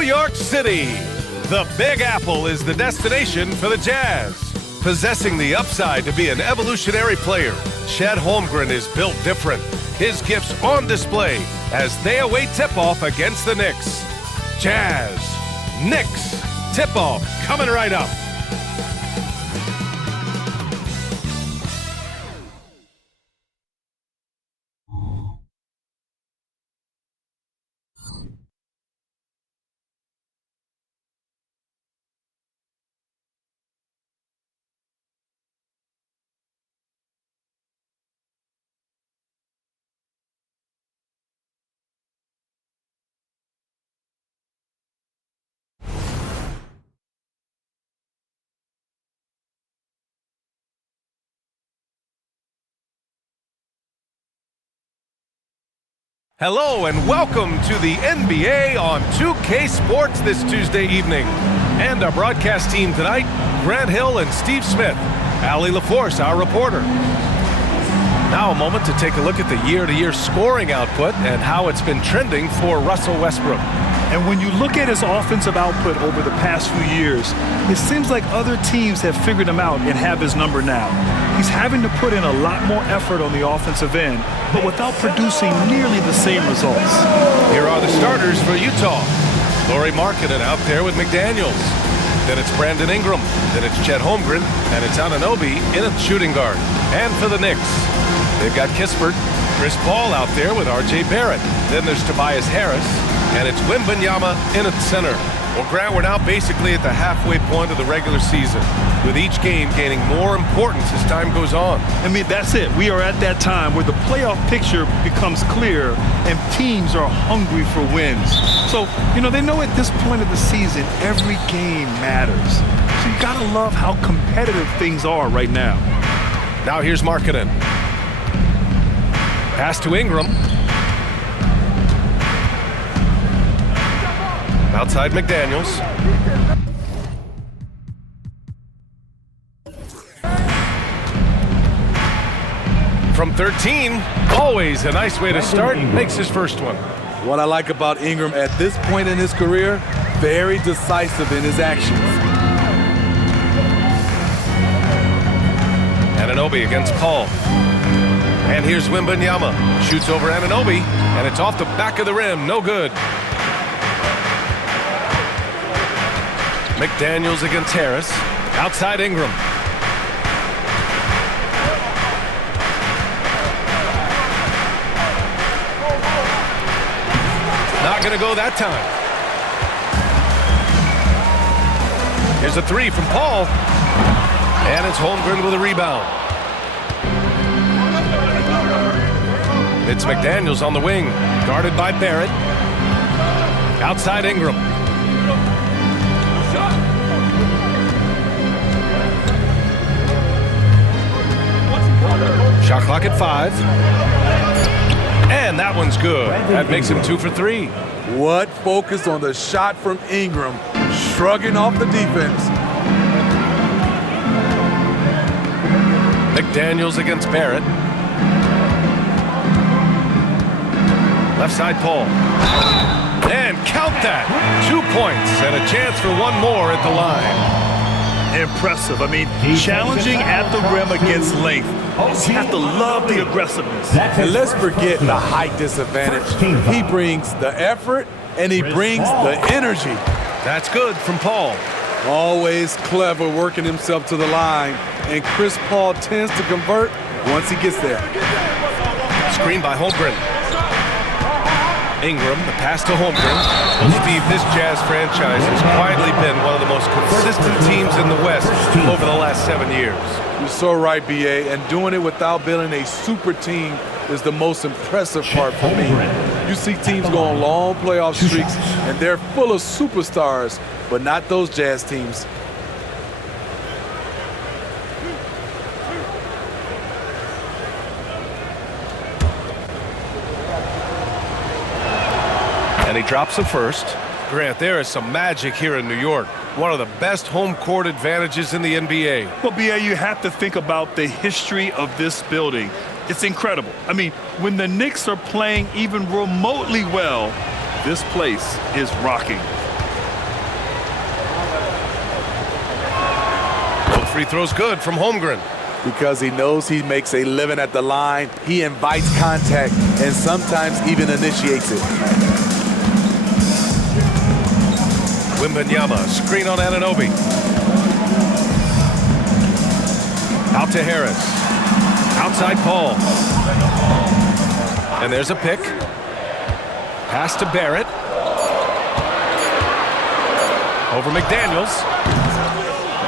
New York City. The Big Apple is the destination for the Jazz. Possessing the upside to be an evolutionary player, Chet Holmgren is built different. His gifts on display as they await tip-off against the Knicks. Jazz, Knicks, tip-off coming right up. Hello and welcome to the NBA on 2K Sports this Tuesday evening. And our broadcast team tonight, Grant Hill and Steve Smith. Allie LaForce, our reporter. Now a moment to take a look at the year-to-year scoring output and how it's been trending for Russell Westbrook. And when you look at his offensive output over the past few years, it seems like other teams have figured him out and have his number now. He's having to put in a lot more effort on the offensive end, but without producing nearly the same results. Here are the starters for Utah. Lauri Markkanen out there with McDaniels. Then it's Brandon Ingram. Then it's Chet Holmgren. And it's Anunoby in at shooting guard. And for the Knicks, they've got Kispert, Chris Paul out there with R.J. Barrett. Then there's Tobias Harris. And it's Wembanyama in at center. Well, Grant, we're now basically at the halfway point of the regular season, with each game gaining more importance as time goes on. I mean, that's it. We are at that time where the playoff picture becomes clear and teams are hungry for wins. So, they know at this point of the season, every game matters. So you gotta love how competitive things are right now. Now here's Markkanen. Pass to Ingram. Outside McDaniels. From 13, always a nice way to start, makes his first one. What I like about Ingram at this point in his career, very decisive in his actions. Anunoby against Paul. And here's Wembanyama. Shoots over Anunoby, and it's off the back of the rim, no good. McDaniels against Harris. Outside Ingram. Not going to go that time. Here's a three from Paul. And it's Holmgren with a rebound. It's McDaniels on the wing. Guarded by Barrett. Outside Ingram. Shot clock at 5. And that one's good. That makes him 2 for 3. What focus on the shot from Ingram, shrugging off the defense. McDaniels against Barrett. Left side Paul. And count that. 2 points and a chance for one more at the line. Impressive. I mean, challenging at the rim against length. You have to love the aggressiveness. And let's forget the height disadvantage. He brings the effort and he brings the energy. That's good from Paul. Always clever working himself to the line. And Chris Paul tends to convert once he gets there. Screen by Holmgren. Ingram, the pass to Holmgren. Well, Steve, this Jazz franchise has quietly been one of the most consistent teams in the West over the last 7 years. You're so right, B.A., and doing it without building a super team is the most impressive part for me. You see teams go on long playoff streaks, and they're full of superstars, but not those Jazz teams. And he drops the first. Grant, there is some magic here in New York. One of the best home court advantages in the NBA. Well, B.A., you have to think about the history of this building. It's incredible. I mean, when the Knicks are playing even remotely well, this place is rocking. free throw's good from Holmgren. Because he knows he makes a living at the line, he invites contact and sometimes even initiates it. Wembanyama, screen on Anunoby. Out to Harris. Outside Paul. And there's a pick. Pass to Barrett. Over McDaniels.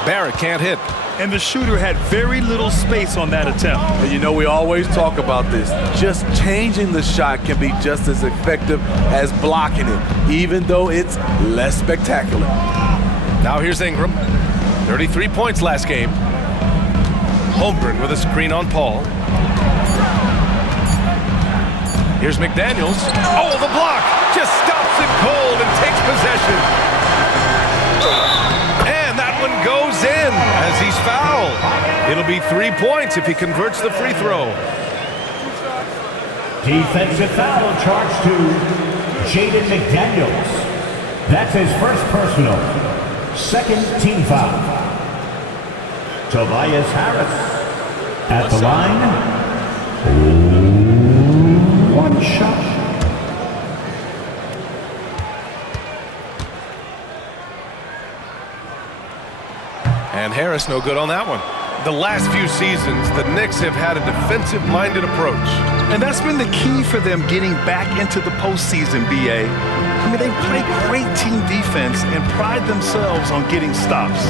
Barrett can't hit. And the shooter had very little space on that attempt. And you know, we always talk about this. Just changing the shot can be just as effective as blocking it, even though it's less spectacular. Now here's Ingram. 33 points last game. Holmgren with a screen on Paul. Here's McDaniels. Oh, the block! Just stops it cold and takes possession. And that one goes in as he's fouled. It'll be 3 points if he converts the free throw. Defensive foul charged to Jaden McDaniels. That's his first personal. Second team foul. Tobias Harris at the line. One shot. And Harris no good on that one. The last few seasons, the Knicks have had a defensive-minded approach. And that's been the key for them getting back into the postseason, BA. I mean, they play great team defense and pride themselves on getting stops.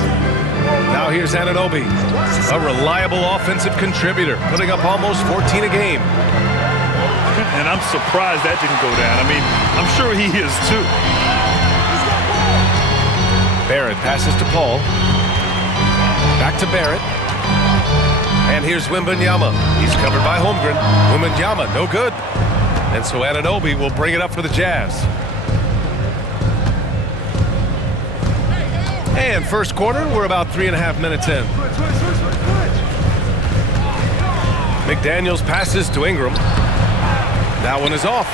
Now here's Anunoby, a reliable offensive contributor, putting up almost 14 a game. And I'm surprised that didn't go down. I mean, I'm sure he is too. Barrett passes to Paul. Back to Barrett. And here's Wembanyama. He's covered by Holmgren. Wembanyama, no good. And so Anunoby will bring it up for the Jazz. And first quarter, we're about 3.5 minutes in. McDaniels passes to Ingram. That one is off.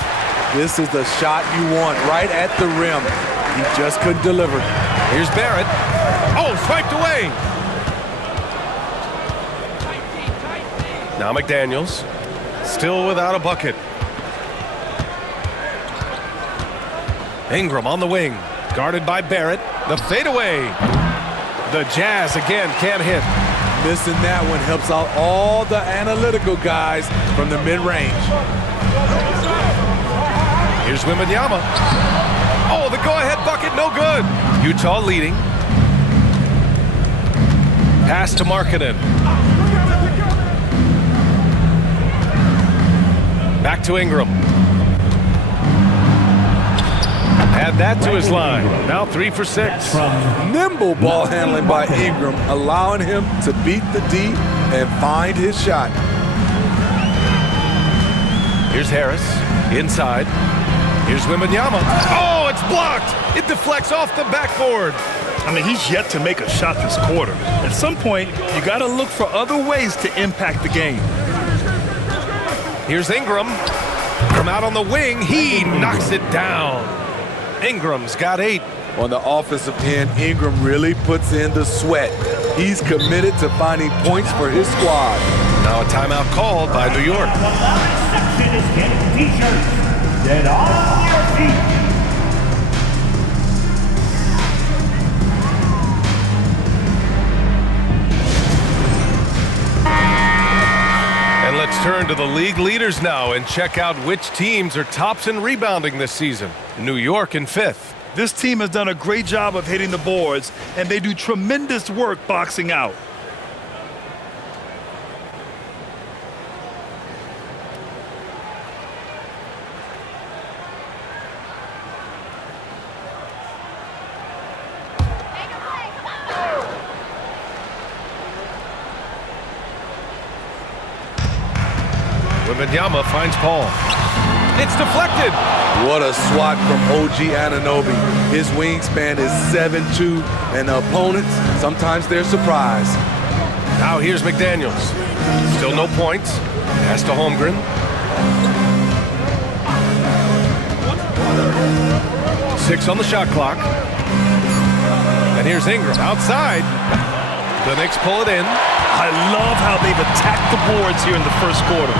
This is the shot you want, right at the rim. He just couldn't deliver. Here's Barrett. Oh, swiped away. Now McDaniels, still without a bucket. Ingram on the wing, guarded by Barrett. The fadeaway. The Jazz again can't hit. Missing that one helps out all the analytical guys from the mid-range. Here's Wembanyama. Oh, the go-ahead bucket, no good. Utah leading. Pass to Markkanen. Back to Ingram. Add that to his line. Now 3 for 6. Nimble ball handling by Ingram, allowing him to beat the D and find his shot. Here's Harris, inside. Here's Wembanyama. Oh, it's blocked. It deflects off the backboard. I mean, he's yet to make a shot this quarter. At some point, you got to look for other ways to impact the game. Here's Ingram. From out on the wing, he knocks it down. Ingram's got 8. On the offensive end, Ingram really puts in the sweat. He's committed to finding points for his squad. Now a timeout called by New York. Section is getting t-shirts. Get on your feet. And let's turn to the league leaders now and check out which teams are tops in rebounding this season. New York in 5th. This team has done a great job of hitting the boards, and they do tremendous work boxing out. Wembanyama finds Paul. It's deflected. What a swat from OG Anunoby. His wingspan is 7'2", and the opponents, sometimes they're surprised. Now here's McDaniels. Still no points. Pass to Holmgren. Six on the shot clock. And here's Ingram outside. The Knicks pull it in. I love how they've attacked the boards here in the first quarter.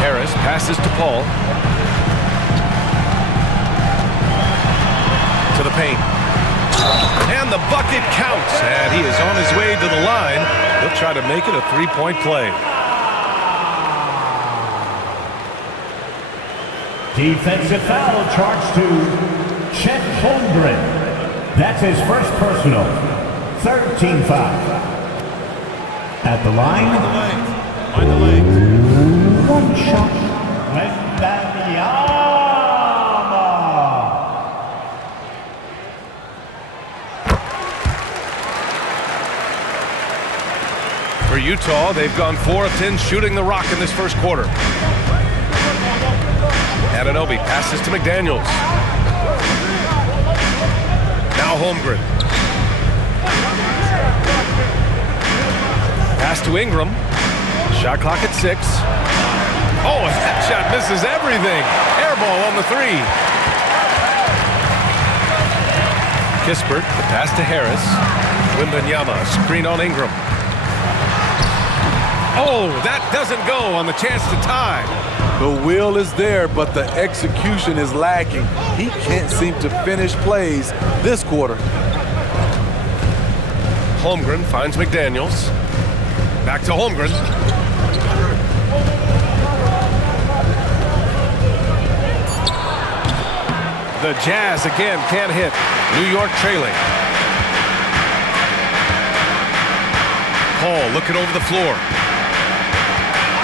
Harris passes to Paul. To the paint. And the bucket counts. And he is on his way to the line. He'll try to make it a three-point play. Defensive foul charged to Chet Holmgren. That's his first personal. Third team foul. At the line. Mind the lane. One shot. Wembanyama. For Utah, they've gone 4 of 10 shooting the rock in this first quarter. Anunoby passes to McDaniels. Now Holmgren. Pass to Ingram. Shot clock at 6. Oh, and that shot misses everything. Air ball on the 3. Kispert, the pass to Harris. Wembanyama, screen on Ingram. Oh, that doesn't go on the chance to tie. The will is there, but the execution is lacking. He can't seem to finish plays this quarter. Holmgren finds McDaniels. Back to Holmgren. The Jazz again can't hit. New York trailing. Paul looking over the floor.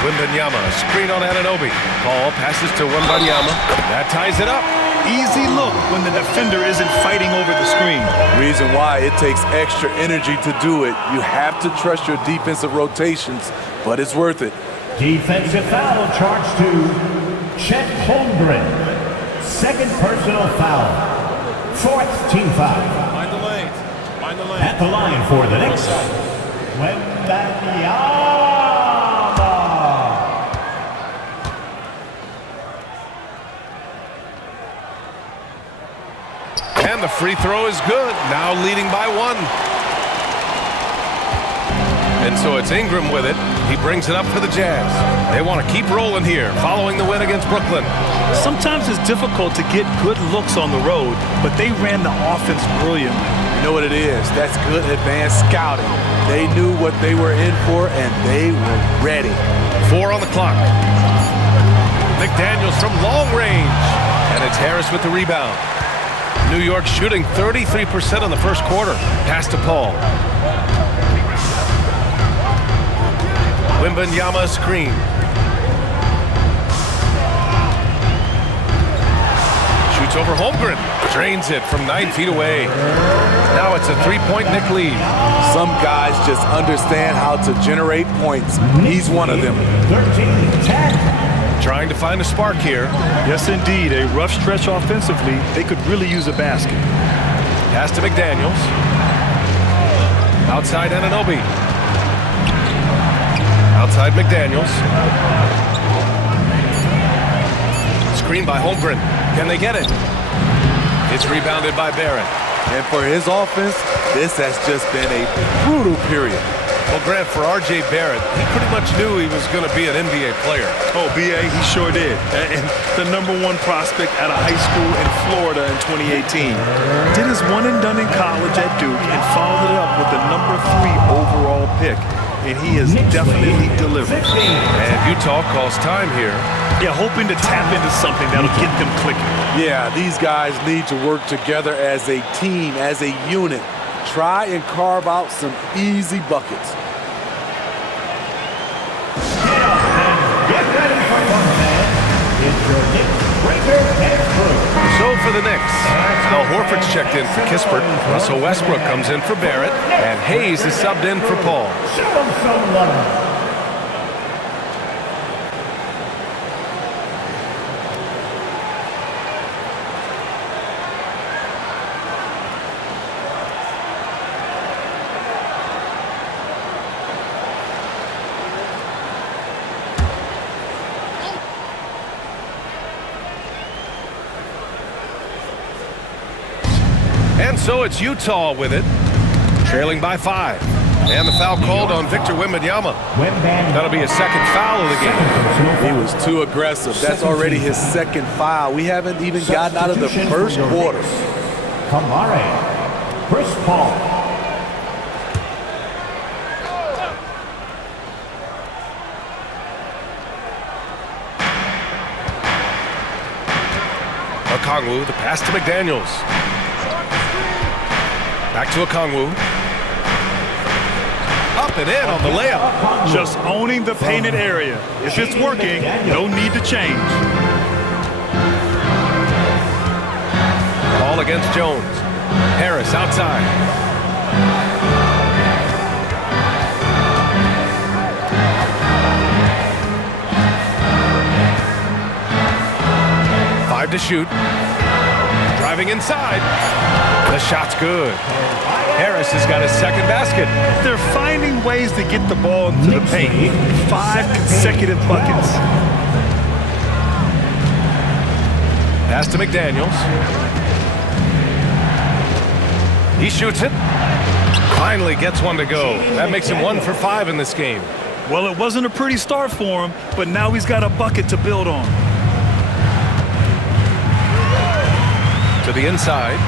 Wembanyama, screen on Anunoby. Paul passes to Wembanyama. That ties it up. Easy look when the defender isn't fighting over the screen. Reason why it takes extra energy to do it. You have to trust your defensive rotations, but it's worth it. Defensive foul charged to Chet Holmgren. Second personal foul. Fourth team foul. Mind the lane. Mind the lane. At the line for the Knicks. Wembanyama. And the free throw is good. Now leading by 1. And so it's Ingram with it. He brings it up for the Jazz. They want to keep rolling here, following the win against Brooklyn. Sometimes it's difficult to get good looks on the road, but they ran the offense brilliantly. You know what it is? That's good advanced scouting. They knew what they were in for, and they were ready. 4 on the clock. McDaniels from long range. And it's Harris with the rebound. New York shooting 33% in the first quarter. Pass to Paul. Wembanyama screen. Shoots over Holmgren. Drains it from 9 feet away. Now it's a 3-point Knick lead. Some guys just understand how to generate points. He's one of them. 13-10. Trying to find a spark here. Yes, indeed. A rough stretch offensively. They could really use a basket. Pass to McDaniels. Outside Anunoby. Outside McDaniels. Screen by Holmgren. Can they get it? It's rebounded by Barrett. And for his offense, this has just been a brutal period. Well, Grant, for R.J. Barrett, he pretty much knew he was going to be an NBA player. Oh, B.A., he sure did. And the #1 prospect out of high school in Florida in 2018. Did his one and done in college at Duke and followed it up with the #3 overall pick. And he has definitely delivered. And Utah calls time here. Yeah, hoping to tap into something that'll get them clicking. Yeah, these guys need to work together as a team, as a unit. Try and carve out some easy buckets. Get ready for one, man. It's your Knicks breaker and crew. So for the Knicks, Al Horford's checked in for Kispert. Russell Westbrook comes in for Barrett. And Hayes is subbed in for Paul. Show them some love. And so it's Utah with it. Trailing by 5. And the foul called on Victor Wembanyama. That'll be his second foul of the game. He was too aggressive. That's already his second foul. We haven't even gotten out of the first quarter. Kamare, Chris Paul. Okongwu, the pass to McDaniels. Back to Okongwu. Up and in on the layup. Just owning the painted area. If it's working, no need to change. Ball against Jones. Harris outside. Five to shoot. Driving inside. The shot's good. Harris has got his second basket. They're finding ways to get the ball into the paint. 5 consecutive buckets. Pass to McDaniels. He shoots it. Finally gets one to go. That makes him 1 for 5 in this game. Well, it wasn't a pretty start for him, but now he's got a bucket to build on. To the inside.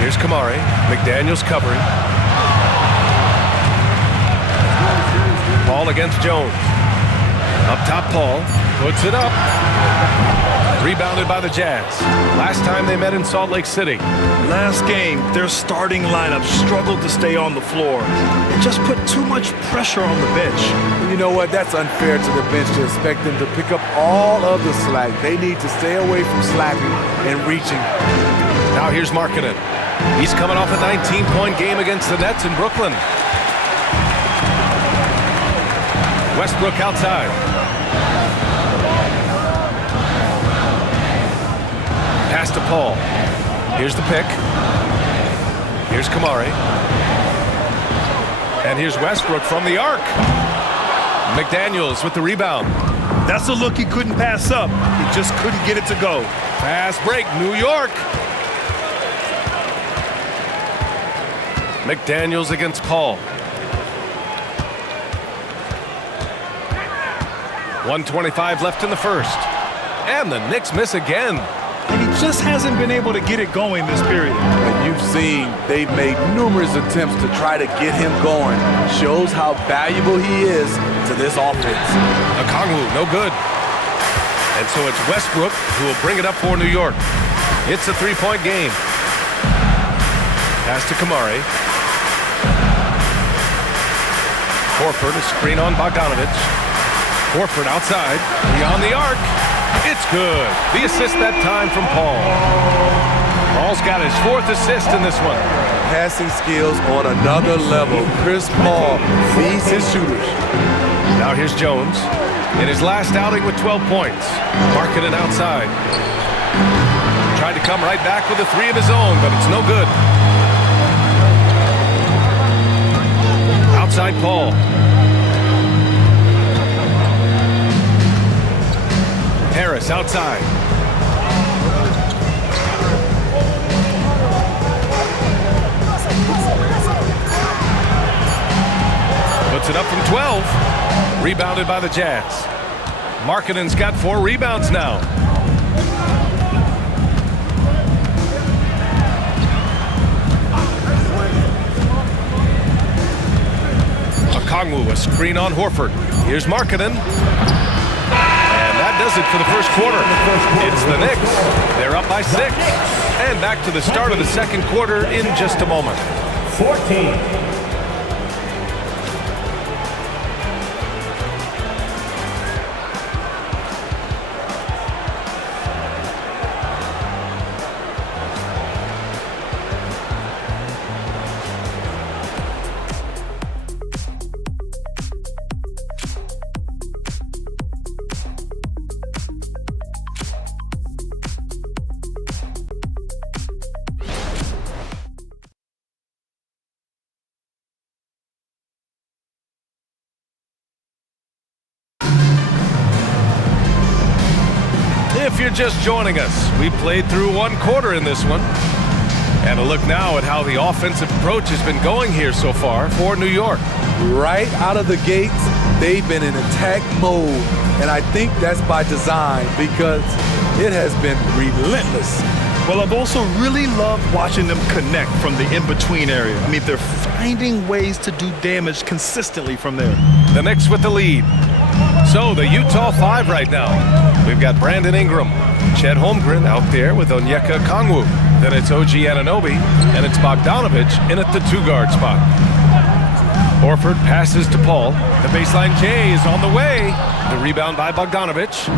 Here's Kamare. McDaniels covering. Paul against Jones. Up top, Paul. Puts it up. Rebounded by the Jazz. Last time they met in Salt Lake City. Last game, their starting lineup struggled to stay on the floor and just put too much pressure on the bench. You know what? That's unfair to the bench to expect them to pick up all of the slack. They need to stay away from slacking and reaching. Now here's Markkanen. He's coming off a 19-point game against the Nets in Brooklyn. Westbrook outside. Pass to Paul. Here's the pick. Here's Kamare. And here's Westbrook from the arc. McDaniels with the rebound. That's a look he couldn't pass up. He just couldn't get it to go. Fast break, New York. McDaniels against Paul. 1:25 left in the first. And the Knicks miss again. And he just hasn't been able to get it going this period. And you've seen they've made numerous attempts to try to get him going. Shows how valuable he is to this offense. Okongwu, no good. And so it's Westbrook who will bring it up for New York. It's a three-point game. Pass to Kamare. Horford, a screen on Bogdanovich. Horford outside, beyond the arc. It's good. The assist that time from Paul. Paul's got his 4th assist in this one. Passing skills on another level. Chris Paul feeds his shooters. Now here's Jones. In his last outing with 12 points. Markkanen outside. Tried to come right back with a 3 of his own, but it's no good. Outside Paul. Harris outside. Puts it up from 12. Rebounded by the Jazz. Markkanen's got 4 rebounds now. Okongwu, a screen on Horford. Here's Markkanen. And that does it for the first quarter. It's the Knicks. They're up by 6. And back to the start of the second quarter in just a moment. 14. If you're just joining us, we played through one quarter in this one. And a look now at how the offensive approach has been going here so far for New York. Right out of the gates, they've been in attack mode. And I think that's by design because it has been relentless. Well, I've also really loved watching them connect from the in-between area. I mean, they're finding ways to do damage consistently from there. The Knicks with the lead. So the Utah 5 right now. We've got Brandon Ingram, Chet Holmgren out there with Onyeka Okongwu. Then it's OG Anunoby, and it's Bogdanovich in at the 2-guard spot. Horford passes to Paul. The baseline K is on the way. The rebound by Bogdanovich.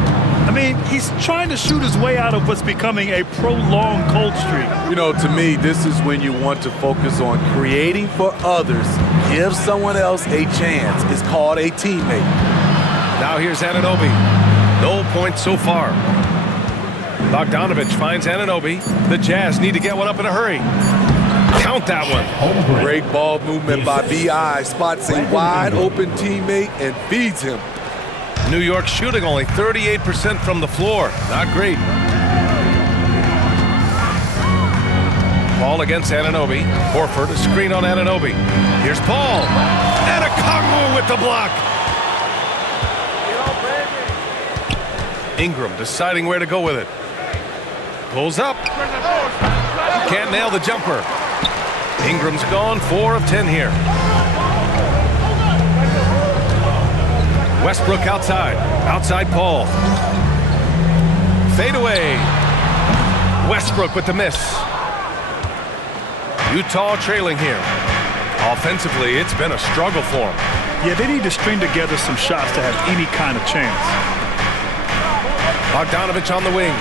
I mean, he's trying to shoot his way out of what's becoming a prolonged cold streak. You know, to me, this is when you want to focus on creating for others. Give someone else a chance. It's called a teammate. Now here's Anunoby. No points so far. Bogdanovich finds Anunoby. The Jazz need to get one up in a hurry. Count that one. Great ball movement by B.I. Spots a wide open teammate and feeds him. New York shooting only 38% from the floor. Not great. Paul against Anunoby. Horford, a screen on Anunoby. Here's Paul. And Okongwu with the block. Ingram deciding where to go with it. Pulls up. Can't nail the jumper. Ingram's gone 4 of 10 here. Westbrook outside. Outside Paul. Fade away. Westbrook with the miss. Utah trailing here. Offensively, it's been a struggle for them. Yeah, they need to string together some shots to have any kind of chance. Bogdanovich on the wing.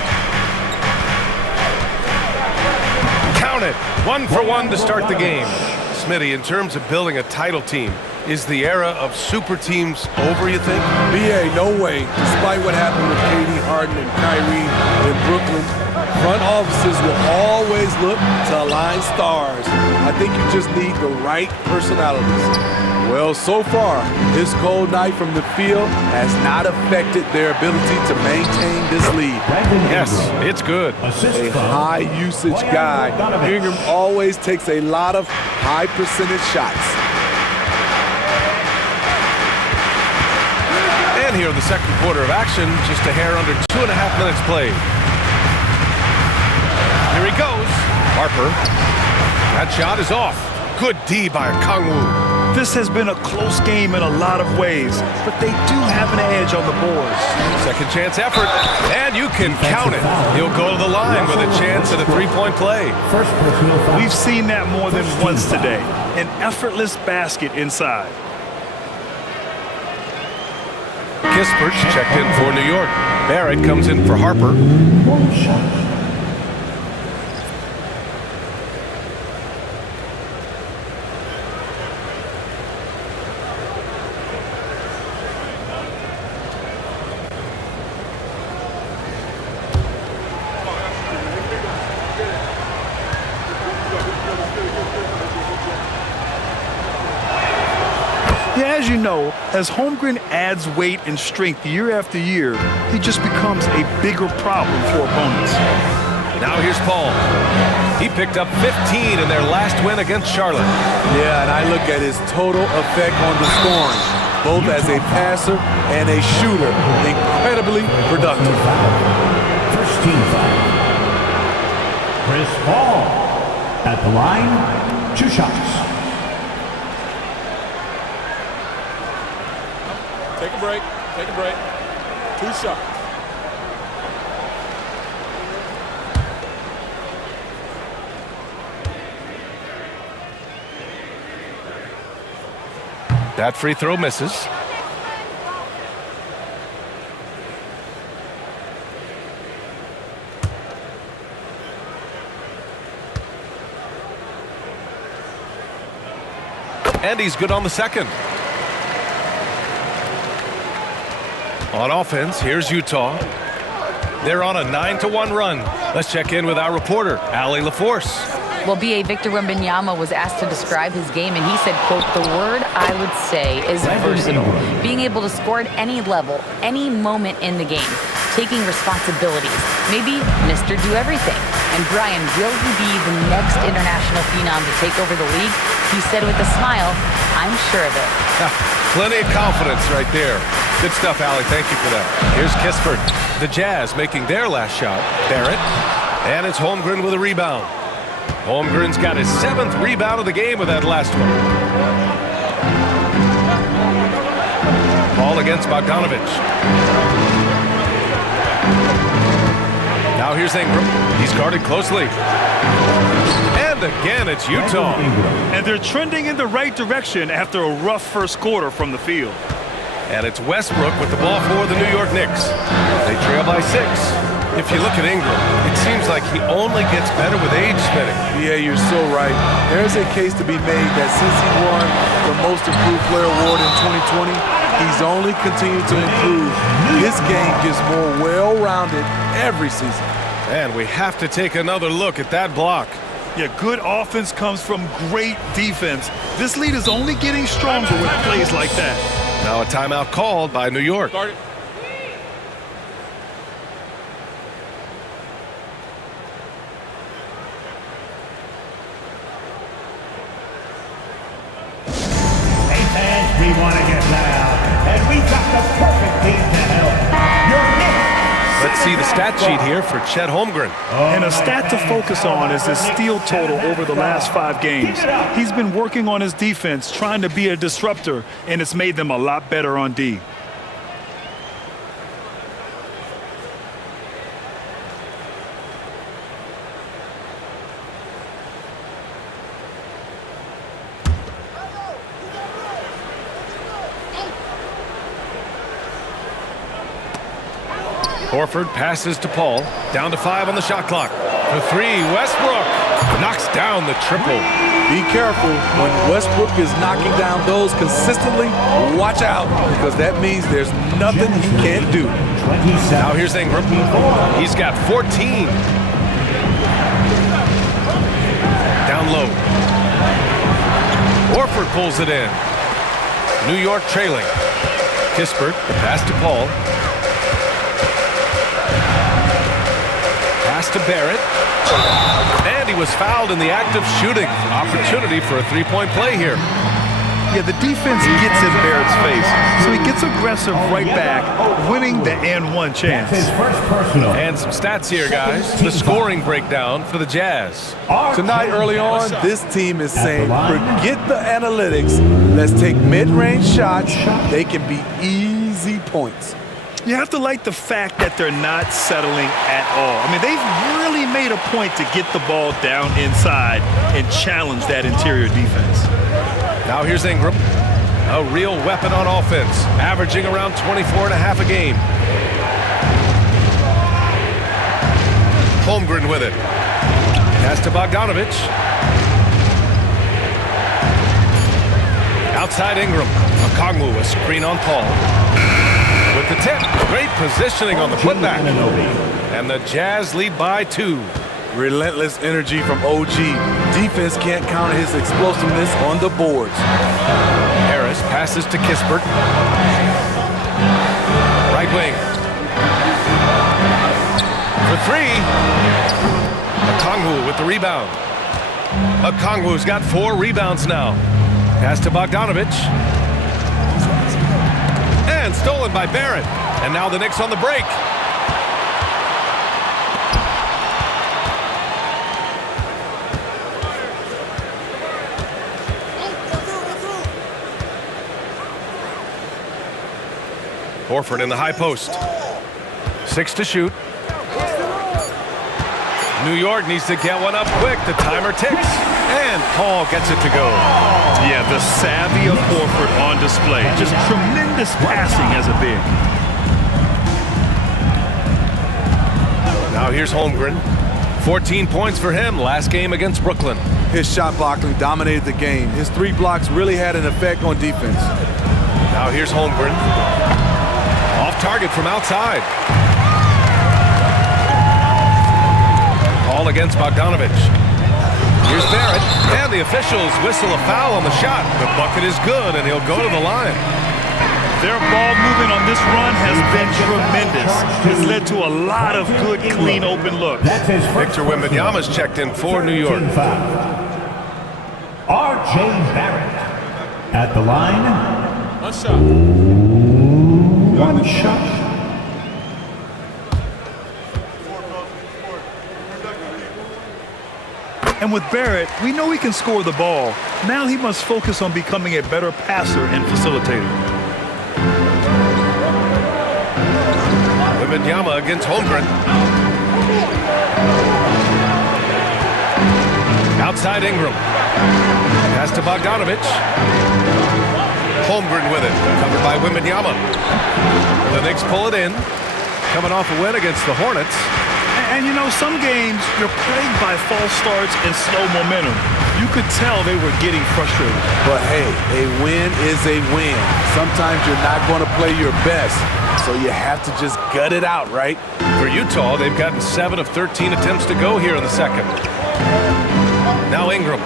Count it. 1 for 1 to start the game. Smitty, in terms of building a title team, is the era of super teams over, you think? B.A., no way. Despite what happened with KD, Harden, and Kyrie in Brooklyn, front offices will always look to align stars. I think you just need the right personalities. Well, so far, this cold night from the field has not affected their ability to maintain this lead. Yes, it's good. A high-usage guy. Ingram always takes a lot of high-percentage shots. And here in the second quarter of action, just a hair under 2.5 minutes played. Here he goes. Harper. That shot is off. Good D by Okongwu. This has been a close game in a lot of ways, but they do have an edge on the boards. Second chance effort, and you can count it. He'll go to the line with a chance at a 3-point play. We've seen that more than once today. An effortless basket inside. Kispert's checked in for New York. Barrett comes in for Harper. Yeah, as you know, as Holmgren adds weight and strength year after year, he just becomes a bigger problem for opponents. Now here's Paul. He picked up 15 in their last win against Charlotte. Yeah, and I look at his total effect on the scoring, both as a passer and a shooter. Incredibly productive. First team foul. Chris Paul at the line, 2 shots. Take a break. Take a break. 2 shots. That free throw misses. And he's good on the second. On offense, here's Utah. They're on a 9-1 run. Let's check in with our reporter, Allie LaForce. Well, B.A. Victor Wembanyama was asked to describe his game, and he said, quote, "The word I would say is versatile. Being able to score at any level, any moment in the game. taking responsibilities. Maybe Mr. Do Everything. And Brian, will he be the next international phenom to take over the league? He said with a smile, I'm sure of it. Plenty of confidence right there. Good stuff, Allie. Thank you for that. Here's Kispert. The Jazz making their last shot. Barrett. And it's Holmgren with a rebound. Holmgren's got his 7th rebound of the game with that last one. Ball against Bogdanovich. Now here's Ingram. He's guarded closely. And again, it's Utah. And they're trending in the right direction after a rough first quarter from the field. And it's Westbrook with the ball for the New York Knicks. They trail by 6. If you look at Ingram, it seems like he only gets better with age, Smitty. Yeah, you're so right. There's a case to be made that since he won the Most Improved Player Award in 2020, he's only continued to improve. His game gets more well-rounded every season. And we have to take another look at that block. Yeah, good offense comes from great defense. This lead is only getting stronger with plays like that. Now a timeout called by New York. We want to get loud, and we got the perfect team to help. Your Knicks. Let's see the stat sheet here for Chet Holmgren. And a stat to focus on is his steal total over the last 5 games. He's been working on his defense, trying to be a disruptor, and it's made them a lot better on D. Horford passes to Paul. Down to 5 on the shot clock. For 3, Westbrook knocks down the triple. Be careful when Westbrook is knocking down those consistently. Watch out, because that means there's nothing he can't do. Now here's Ingram. He's got 14. Down low. Horford pulls it in. New York trailing. Kispert, pass to Paul. Pass to Barrett. And he was fouled in the act of shooting. Opportunity for a 3-point play here. Yeah, the defense gets in Barrett's face, so he gets aggressive right back, winning the and-one chance. His first personal. And some stats here, guys. The scoring breakdown for the Jazz. Tonight, early on, this team is saying, forget the analytics. Let's take mid-range shots. They can be easy points. You have to like the fact that they're not settling at all. I mean, they've really made a point to get the ball down inside and challenge that interior defense. Now here's Ingram. A real weapon on offense, averaging around 24.5 a game. Holmgren with it. Pass to Bogdanovich. Outside Ingram. Okongwu, a screen on Paul. With the tip, great positioning on the putback. And the Jazz lead by 2. Relentless energy from OG. Defense can't counter his explosiveness on the boards. Harris passes to Kispert. Right wing. For 3. Okongwu with the rebound. Okongwu's got 4 rebounds now. Pass to Bogdanovich. And stolen by Barrett. And now the Knicks on the break. Horford in the high post. 6 to shoot. New York needs to get one up quick. The timer ticks. And Paul gets it to go. Yeah, the savvy of Horford on display. Just tremendous passing as a big. Now here's Holmgren. 14 points for him last game against Brooklyn. His shot blocking dominated the game. His 3 blocks really had an effect on defense. Now here's Holmgren. Off target from outside. Paul against Bogdanovich. Here's Barrett, and the officials whistle a foul on the shot. The bucket is good, and he'll go to the line. Their ball movement on this run has been tremendous. It's led to a lot of good, clean, open looks. Victor Wembanyama's checked in for New York. R.J. Barrett at the line. One shot. One shot. And with Barrett, we know he can score the ball. Now he must focus on becoming a better passer and facilitator. Wembanyama against Holmgren. Outside Ingram. Pass to Bogdanovich. Holmgren with it. Covered by Wembanyama. The Knicks pull it in. Coming off a win against the Hornets. And you know, some games you're plagued by false starts and slow momentum. You could tell they were getting frustrated. But hey, a win is a win. Sometimes you're not going to play your best, so you have to just gut it out, right? For Utah, they've gotten 7 of 13 attempts to go here in the second. Now Ingram.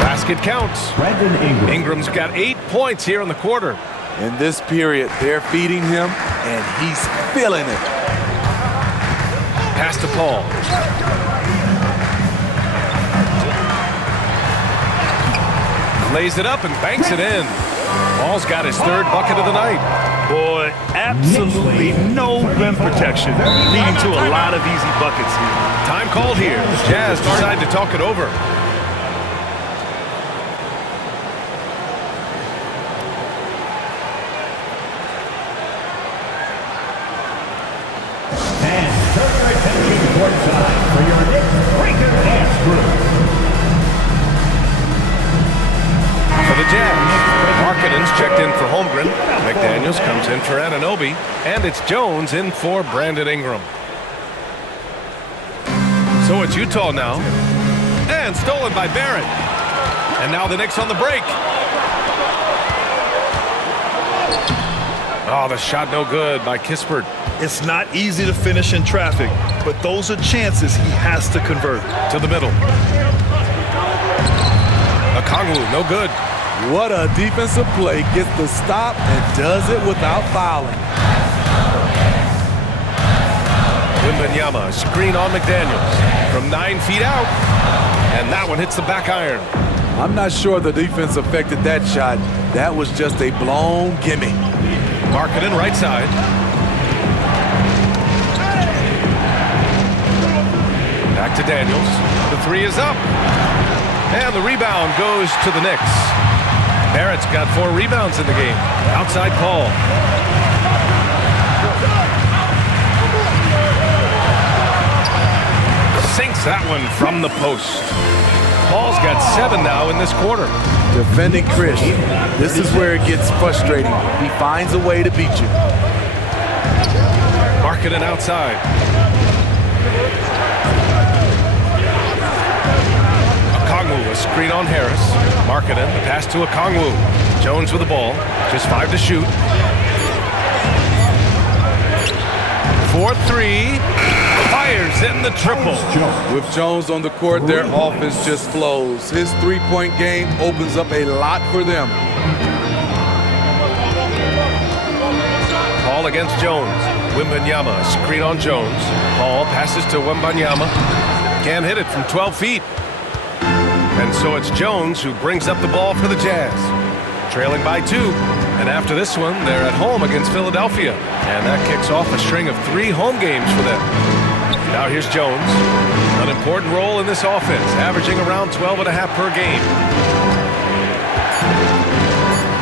Basket counts. Brandon Ingram. Ingram's got 8 points here in the quarter. In this period, they're feeding him, and he's feeling it. Pass to Paul. Lays it up and banks it in. Paul's got his 3rd bucket of the night. Boy, absolutely no rim protection, leading to a lot of easy buckets here. Time called here. The Jazz decide to talk it over. And turn your attention courtside for your Knicks Breaker Dance Group. For the Jazz, Markkanen's checked in for Holmgren. McDaniels comes in for Anunoby. And it's Jones in for Brandon Ingram. So it's Utah now. And stolen by Barrett. And now the Knicks on the break. Oh, the shot no good by Kispert. It's not easy to finish in traffic, but those are chances he has to convert. To the middle. Okongwu, no good. What a defensive play. Gets the stop and does it without fouling. Wembanyama, screen on McDaniels. From 9 feet out. And that one hits the back iron. I'm not sure the defense affected that shot. That was just a blown gimme. Markkanen right side. Back to Daniels. The 3 is up. And the rebound goes to the Knicks. Barrett's got 4 rebounds in the game. Outside Paul. Sinks that one from the post. Paul's got 7 now in this quarter. Defending Chris. This is where it gets frustrating. He finds a way to beat you. Markkanen outside. Okongwu, a screen on Harris. Markkanen, the pass to Okongwu. Jones with the ball. Just 5 to shoot. 4-3. Fires in the triple. With Jones on the court, their offense just flows. His three-point game opens up a lot for them. Paul against Jones. Wembanyama, screen on Jones. Paul passes to Wembanyama. Can't hit it from 12 feet. And so it's Jones who brings up the ball for the Jazz. Trailing by 2. And after this one, they're at home against Philadelphia. And that kicks off a string of 3 home games for them. Now here's Jones. An important role in this offense, averaging around 12.5 per game.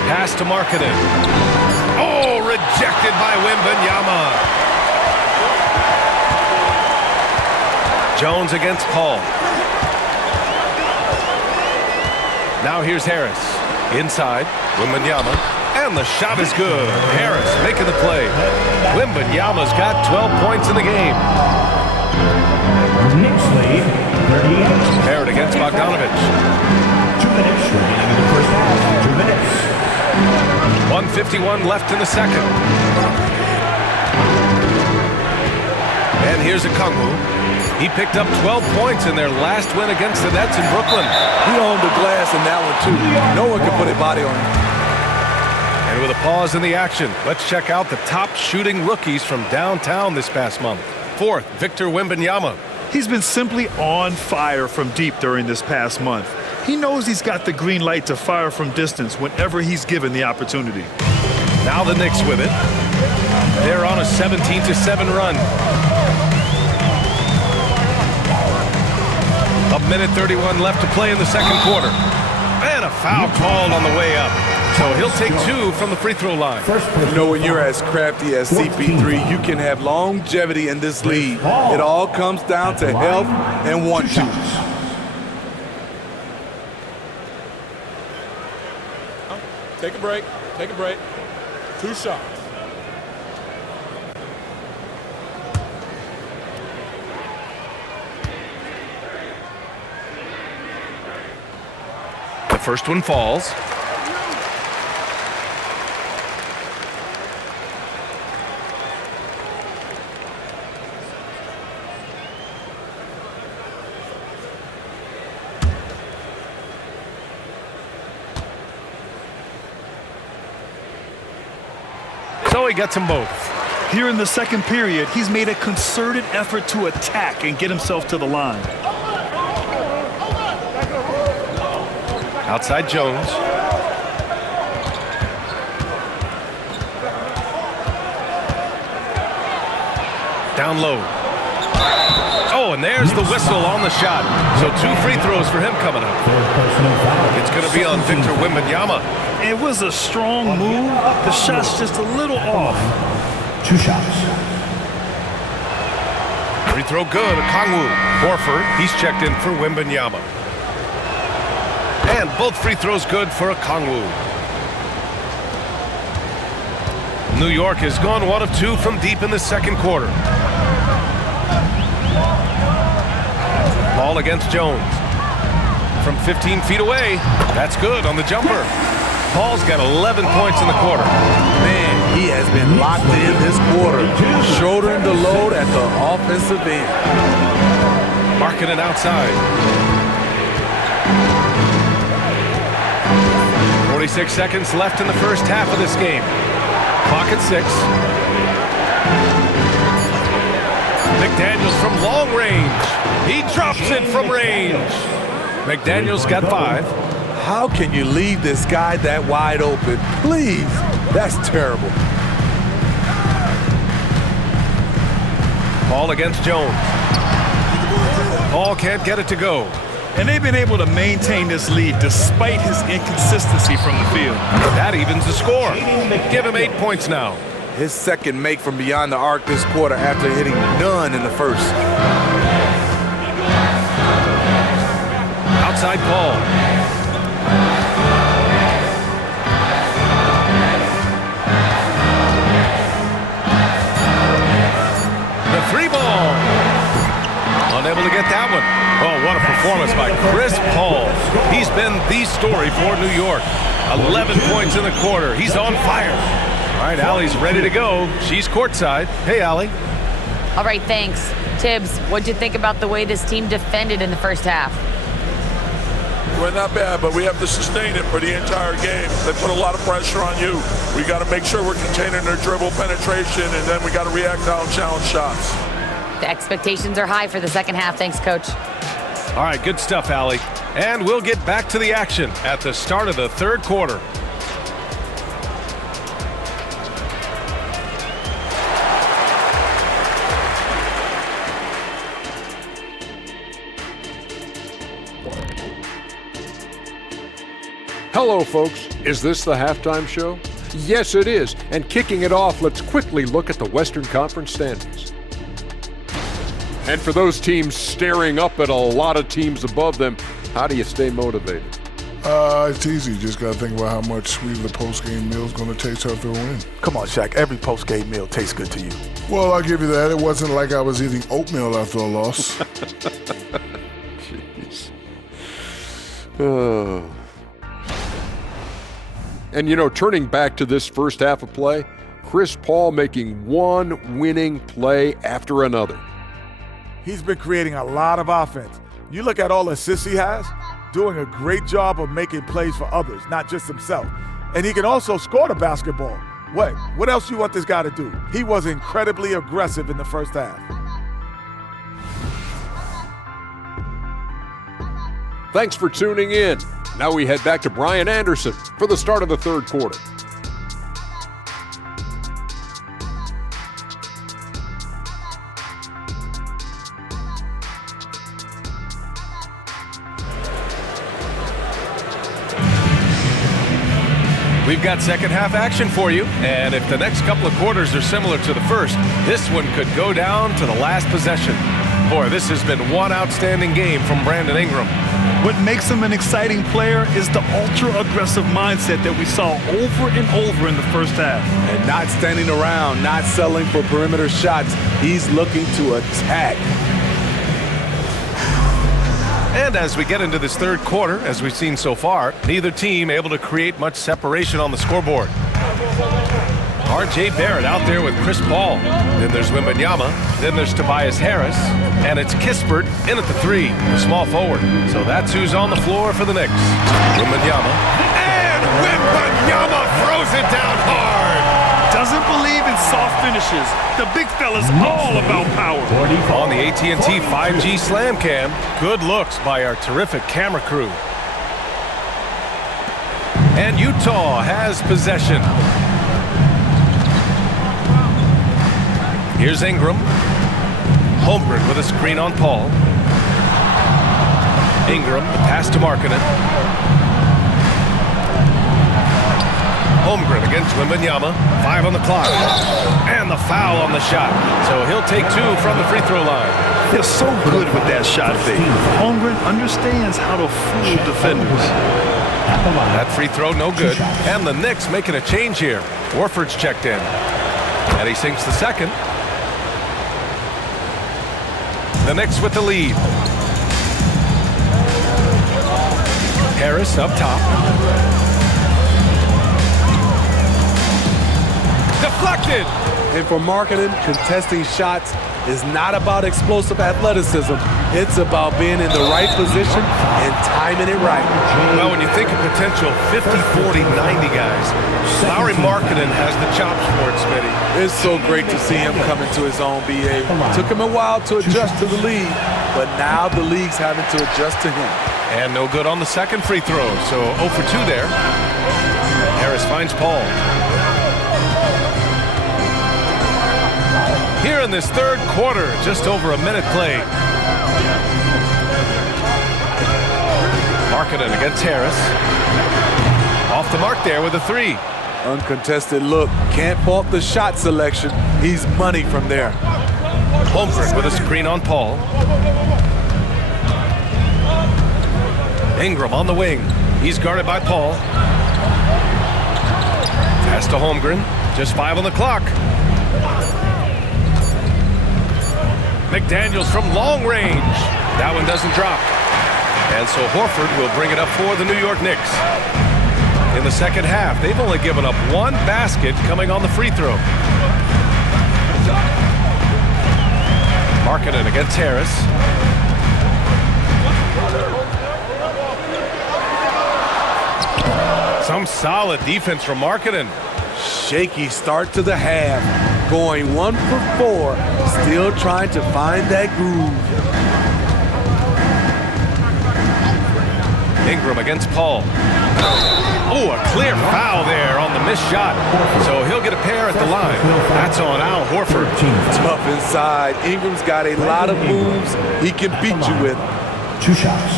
Pass to Markkanen. Oh, rejected by Wembanyama. Jones against Paul. Now here's Harris. Inside, Wembanyama. And the shot is good. Harris making the play. Wembanyama's got 12 points in the game. Knicks lead 38. Barrett against Bogdanovich. 2 minutes remaining in the first half. 2 minutes. 1:51 left in the second. And here's Okongwu. He picked up 12 points in their last win against the Nets in Brooklyn. He owned the glass in that one, too. No one could put a body on him. And with a pause in the action, let's check out the top shooting rookies from downtown this past month. Fourth, Victor Wembanyama. He's been simply on fire from deep during this past month. He knows he's got the green light to fire from distance whenever he's given the opportunity. Now the Knicks with it. They're on a 17-7 run. A minute 31 left to play in the second quarter. And a foul called on the way up. So he'll take 2 from the free throw line. You know, when you're as crafty as CP3, you can have longevity in this league. It all comes down to health and want to. Take a break. Take a break. 2 shots. The first one falls. So he gets them both. Here in the second period, he's made a concerted effort to attack and get himself to the line. Outside Jones. Down low. Oh, and there's the whistle on the shot. So 2 free throws for him coming up. It's going to be on Victor Wembanyama. It was a strong move. The shot's just a little off. 2 shots. Free throw good. Okongwu. Horford, he's checked in for Wembanyama. And both free throws good for Okongwu. New York has gone 1 of 2 from deep in the second quarter. Ball against Jones. From 15 feet away. That's good on the jumper. Paul's got 11 points in the quarter. Man, he has been locked in this quarter, shouldering the load at the offensive end. Marking it outside. 46 seconds left in the first half of this game. Clock at 6. McDaniels from long range. He drops it from range. McDaniels got 5. How can you leave this guy that wide open? Please. That's terrible. Paul against Jones. Paul can't get it to go. And they've been able to maintain this lead despite his inconsistency from the field. That evens the score. Give him 8 points now. His second make from beyond the arc this quarter after hitting none in the first. Outside Paul. The 3 ball. Unable to get that one. Oh, what a performance by Chris Paul. He's been the story for New York. 11 points in the quarter. He's on fire. All right, Allie's ready to go. She's courtside. Hey, Allie. All right, thanks. Tibbs, what'd you think about the way this team defended in the first half? Well, not bad, but we have to sustain it for the entire game. They put a lot of pressure on you. We got to make sure we're containing their dribble penetration, and then we got to react on challenge shots. The expectations are high for the second half. Thanks, Coach. All right, good stuff, Allie. And we'll get back to the action at the start of the third quarter. Hello, folks. Is this the halftime show? Yes, it is. And kicking it off, let's quickly look at the Western Conference standings. And for those teams staring up at a lot of teams above them, how do you stay motivated? It's easy. You just got to think about how much sweet the post-game meal is going to taste after a win. Come on, Shaq. Every post-game meal tastes good to you. Well, I'll give you that. It wasn't like I was eating oatmeal after a loss. Jeez. And, you know, turning back to this first half of play, Chris Paul making one winning play after another. He's been creating a lot of offense. You look at all the assists he has, doing a great job of making plays for others, not just himself. And he can also score the basketball. What else you want this guy to do? He was incredibly aggressive in the first half. Thanks for tuning in. Now we head back to Brian Anderson for the start of the third quarter. We've got second half action for you, and if the next couple of quarters are similar to the first, this one could go down to the last possession. Boy, this has been one outstanding game from Brandon Ingram. What makes him an exciting player is the ultra-aggressive mindset that we saw over and over in the first half. And not standing around, not settling for perimeter shots. He's looking to attack. And as we get into this third quarter, as we've seen so far, neither team able to create much separation on the scoreboard. R.J. Barrett out there with Chris Paul. Then there's Wembanyama. Then there's Tobias Harris. And it's Kispert in at the three, the small forward. So that's who's on the floor for the Knicks. Wembanyama. And Wembanyama throws it down hard. Doesn't believe in soft finishes. The big fella's all about power. On the AT&T 5G Slam Cam, good looks by our terrific camera crew. And Utah has possession. Here's Ingram. Holmgren with a screen on Paul. Ingram, the pass to Markkanen. Holmgren against Wembanyama. 5 on the clock. And the foul on the shot. So he'll take 2 from the free throw line. They're so good with that shot fake. Holmgren understands how to fool defenders. That free throw no good. And the Knicks making a change here. Warford's checked in. And he sinks the second. The Knicks with the lead. Harris up top. Deflected. And for Markkanen, contesting shots is not about explosive athleticism. It's about being in the right position and timing it right. Well, when you think of potential 50, 40, 90 guys, Lauri Markkanen has the chops for it, Smitty. It's so great to see him come into his own, BA. Took him a while to adjust to the league, but now the league's having to adjust to him. And no good on the second free throw, so 0 for 2 there. Harris finds Paul. Here in this third quarter, just over a minute played. Markkanen against Harris. Off the mark there with a 3. Uncontested look. Can't fault the shot selection. He's money from there. Holmgren with a screen on Paul. Ingram on the wing. He's guarded by Paul. Pass to Holmgren. Just 5 on the clock. McDaniels from long range. That one doesn't drop. And so Horford will bring it up for the New York Knicks. In the second half, they've only given up 1 basket coming on the free throw. Markkanen against Harris. Some solid defense from Markkanen. Shaky start to the half. Going 1 for 4. Still trying to find that groove. Ingram against Paul. Oh, a clear foul there on the missed shot. So he'll get a pair at the line. That's on Al Horford. Tough inside. Ingram's got a lot of moves he can beat you with. 2 shots.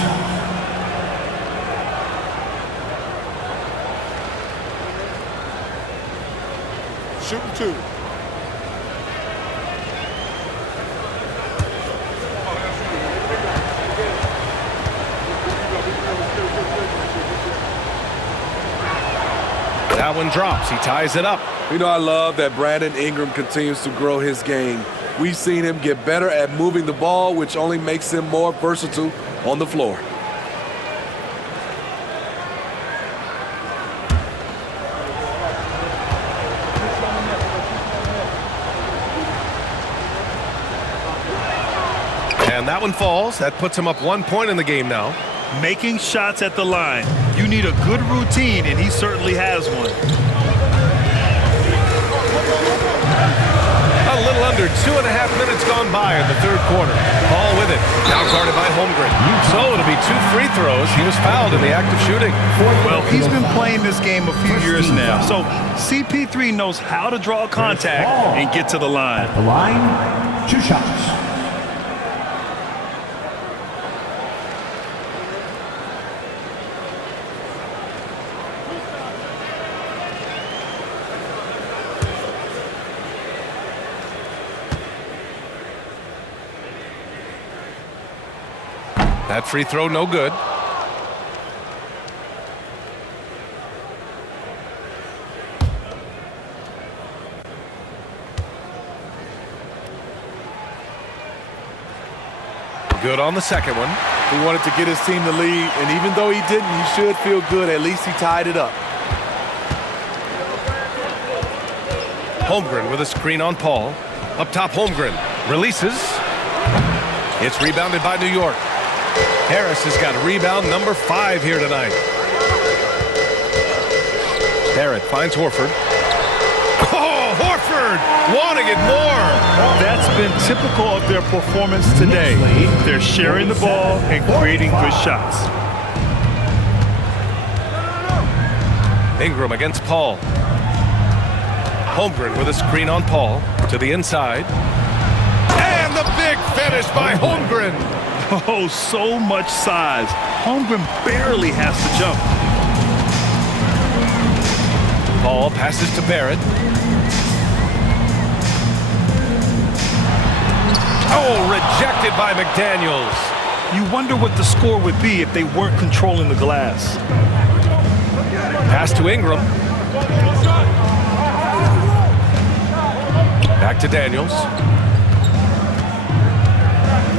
Shooting 2. That one drops. He ties it up. You know, I love that Brandon Ingram continues to grow his game. We've seen him get better at moving the ball, which only makes him more versatile on the floor. And that one falls. That puts him up 1 point in the game now. Making shots at the line. You need a good routine, and he certainly has one. A little under 2.5 minutes gone by in the third quarter. Paul with it. Now guarded by Holmgren. So it'll be 2 free throws. He was fouled in the act of shooting. Well, he's been playing this game a few years now. So CP3 knows how to draw contact and get to the line. The line, 2 shots. That free throw no good. Good on the second one. He wanted to get his team the lead, and even though he didn't, he should feel good. At least he tied it up. Holmgren with a screen on Paul. Up top, Holmgren releases. It's rebounded by New York. Harris has got rebound number 5 here tonight. Barrett finds Horford. Oh, Horford wanting it more. That's been typical of their performance today. They're sharing the ball and creating good shots. Ingram against Paul. Holmgren with a screen on Paul to the inside. And the big finish by Holmgren. Oh, so much size. Holmgren barely has to jump. Paul passes to Barrett. Oh, rejected by McDaniels. You wonder what the score would be if they weren't controlling the glass. Pass to Ingram. Back to Daniels.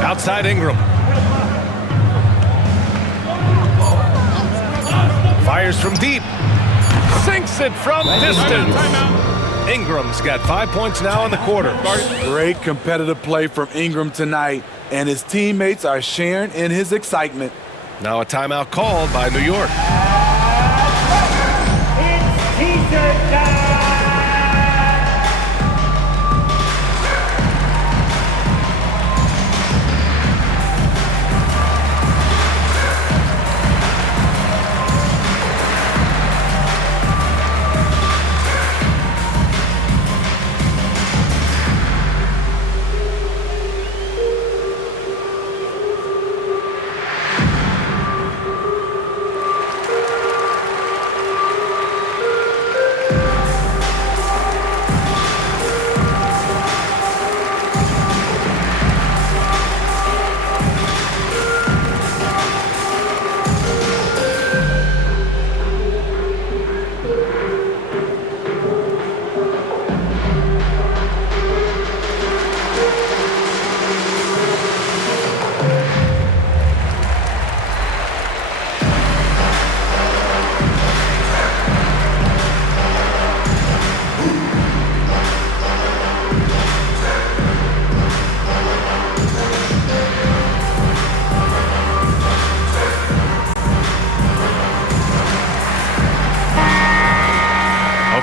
Outside Ingram. Fires from deep. Sinks it from distance. Ingram's got 5 points now in the quarter. Great competitive play from Ingram tonight, and his teammates are sharing in his excitement. Now a timeout called by New York. It's T-shirt time!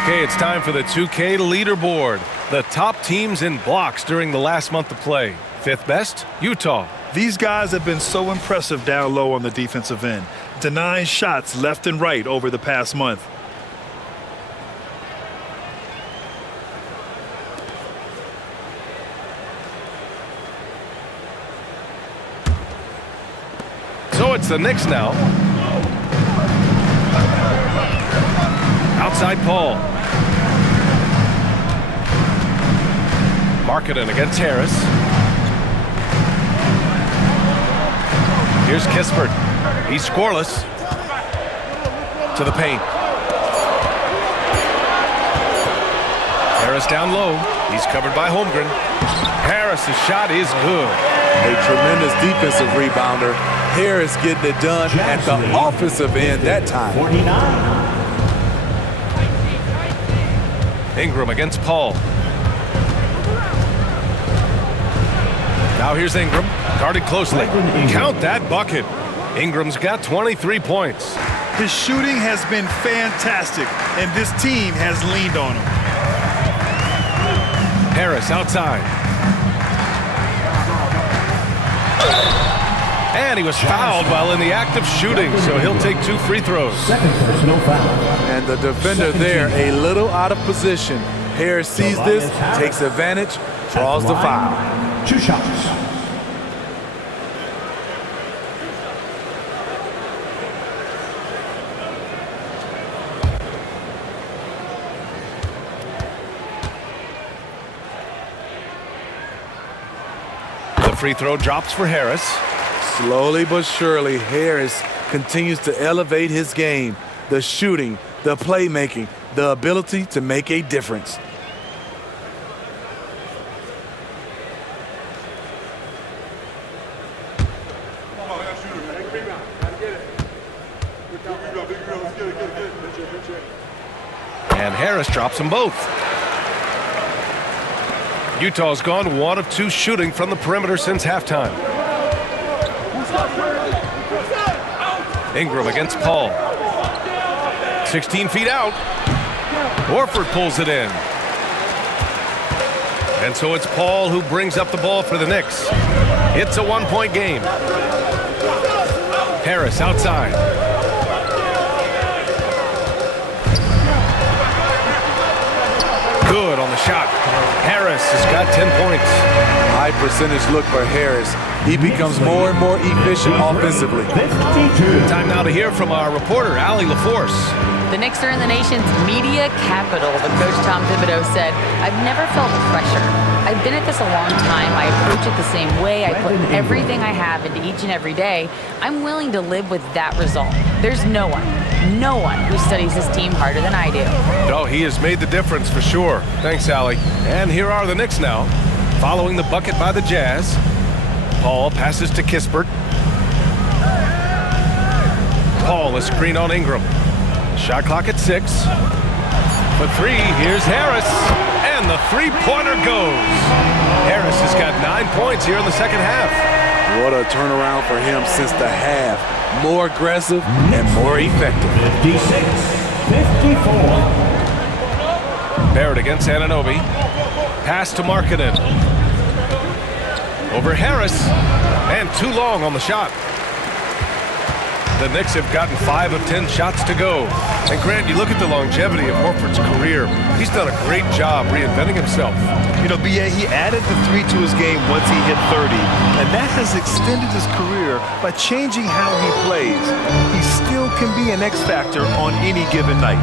Okay, it's time for the 2K leaderboard. The top teams in blocks during the last month of play. 5th best, Utah. These guys have been so impressive down low on the defensive end, denying shots left and right over the past month. So it's the Knicks now. Outside Paul. Markkanen against Harris. Here's Kispert. He's scoreless. To the paint. Harris down low. He's covered by Holmgren. Harris's shot is good. A tremendous defensive rebounder. Harris getting it done at the offensive end that time. 49. Ingram against Paul. Now here's Ingram, guarded closely. Count that bucket. Ingram's got 23 points. His shooting has been fantastic, and this team has leaned on him. Harris outside. And he was fouled while in the act of shooting, so he'll take 2 free throws. Second personal foul. And the defender there a little out of position. Harris sees this, takes advantage, draws the foul. 2 shots. The free throw drops for Harris. Slowly but surely, Harris continues to elevate his game. The shooting, the playmaking, the ability to make a difference. And Harris drops them both. Utah's gone 1 of 2 shooting from the perimeter since halftime. Ingram against Paul. 16 feet out. Horford pulls it in. And so it's Paul who brings up the ball for the Knicks. It's a 1-point game. Harris outside. Good on the shot. Harris has got 10 points. High percentage look for Harris. He becomes more and more efficient offensively. 52. Time now to hear from our reporter, Allie LaForce. The Knicks are in the nation's media capital, but Coach Tom Thibodeau said, "I've never felt pressure. I've been at this a long time. I approach it the same way. I put everything I have into each and every day. I'm willing to live with that result. There's no one who studies this team harder than I do." Oh, he has made the difference for sure. Thanks, Allie. And here are the Knicks now, following the bucket by the Jazz. Paul passes to Kispert. Paul, a screen on Ingram. Shot clock at 6. For 3, here's Harris. And the three-pointer goes. Harris has got 9 points here in the second half. What a turnaround for him since the half. More aggressive and more effective. 56-54. Barrett against Anunoby. Pass to Markkanen. Over Harris. And too long on the shot. The Knicks have gotten 5 of 10 shots to go. And Grant, you look at the longevity of Horford's career. He's done a great job reinventing himself. You know, BA, he added the 3 to his game once he hit 30, and that has extended his career by changing how he plays. He still can be an X factor on any given night.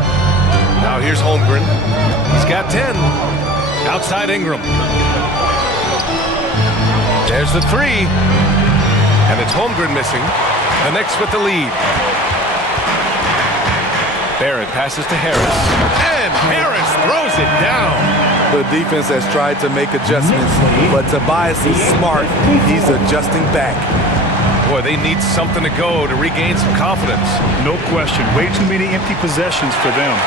Now here's Holmgren. He's got 10. Outside Ingram. There's the 3. And it's Holmgren missing. The Knicks with the lead. Barrett passes to Harris. And Harris throws it down. The defense has tried to make adjustments, but Tobias is smart. He's adjusting back. Boy, they need something to go to regain some confidence. No question. Way too many empty possessions for them.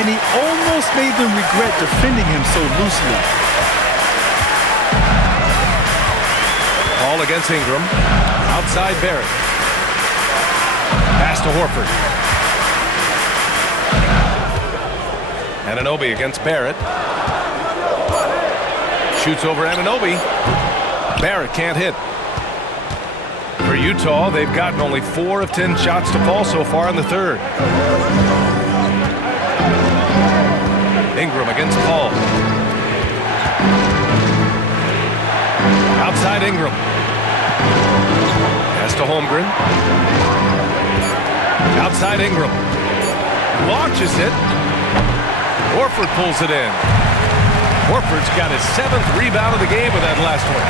And he almost made them regret defending him so loosely. Paul against Ingram. Outside Barrett. Pass to Horford. Anunoby against Barrett. Shoots over Anunoby. Barrett can't hit. For Utah, they've gotten only 4 of 10 shots to fall so far in the third. Ingram against Paul. Outside Ingram. Pass to Holmgren. Outside Ingram. Launches it. Horford pulls it in. Horford's got his 7th rebound of the game with that last one.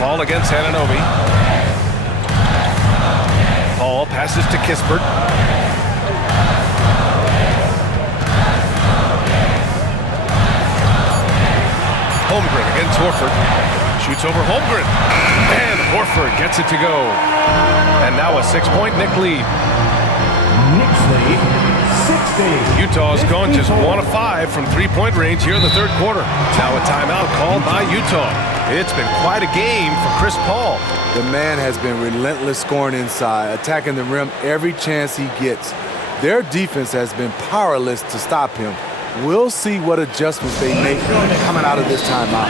Paul against Anunoby. Paul passes to Kispert. Holmgren against Horford. Shoots over Holmgren. And Horford gets it to go. And now a 6-point Knick lead. Knicks lead 60. Utah's gone just 1 of 5 from three-point range here in the third quarter. Now a timeout called by Utah. It's been quite a game for Chris Paul. The man has been relentless scoring inside, attacking the rim every chance he gets. Their defense has been powerless to stop him. We'll see what adjustments they make coming out of this timeout.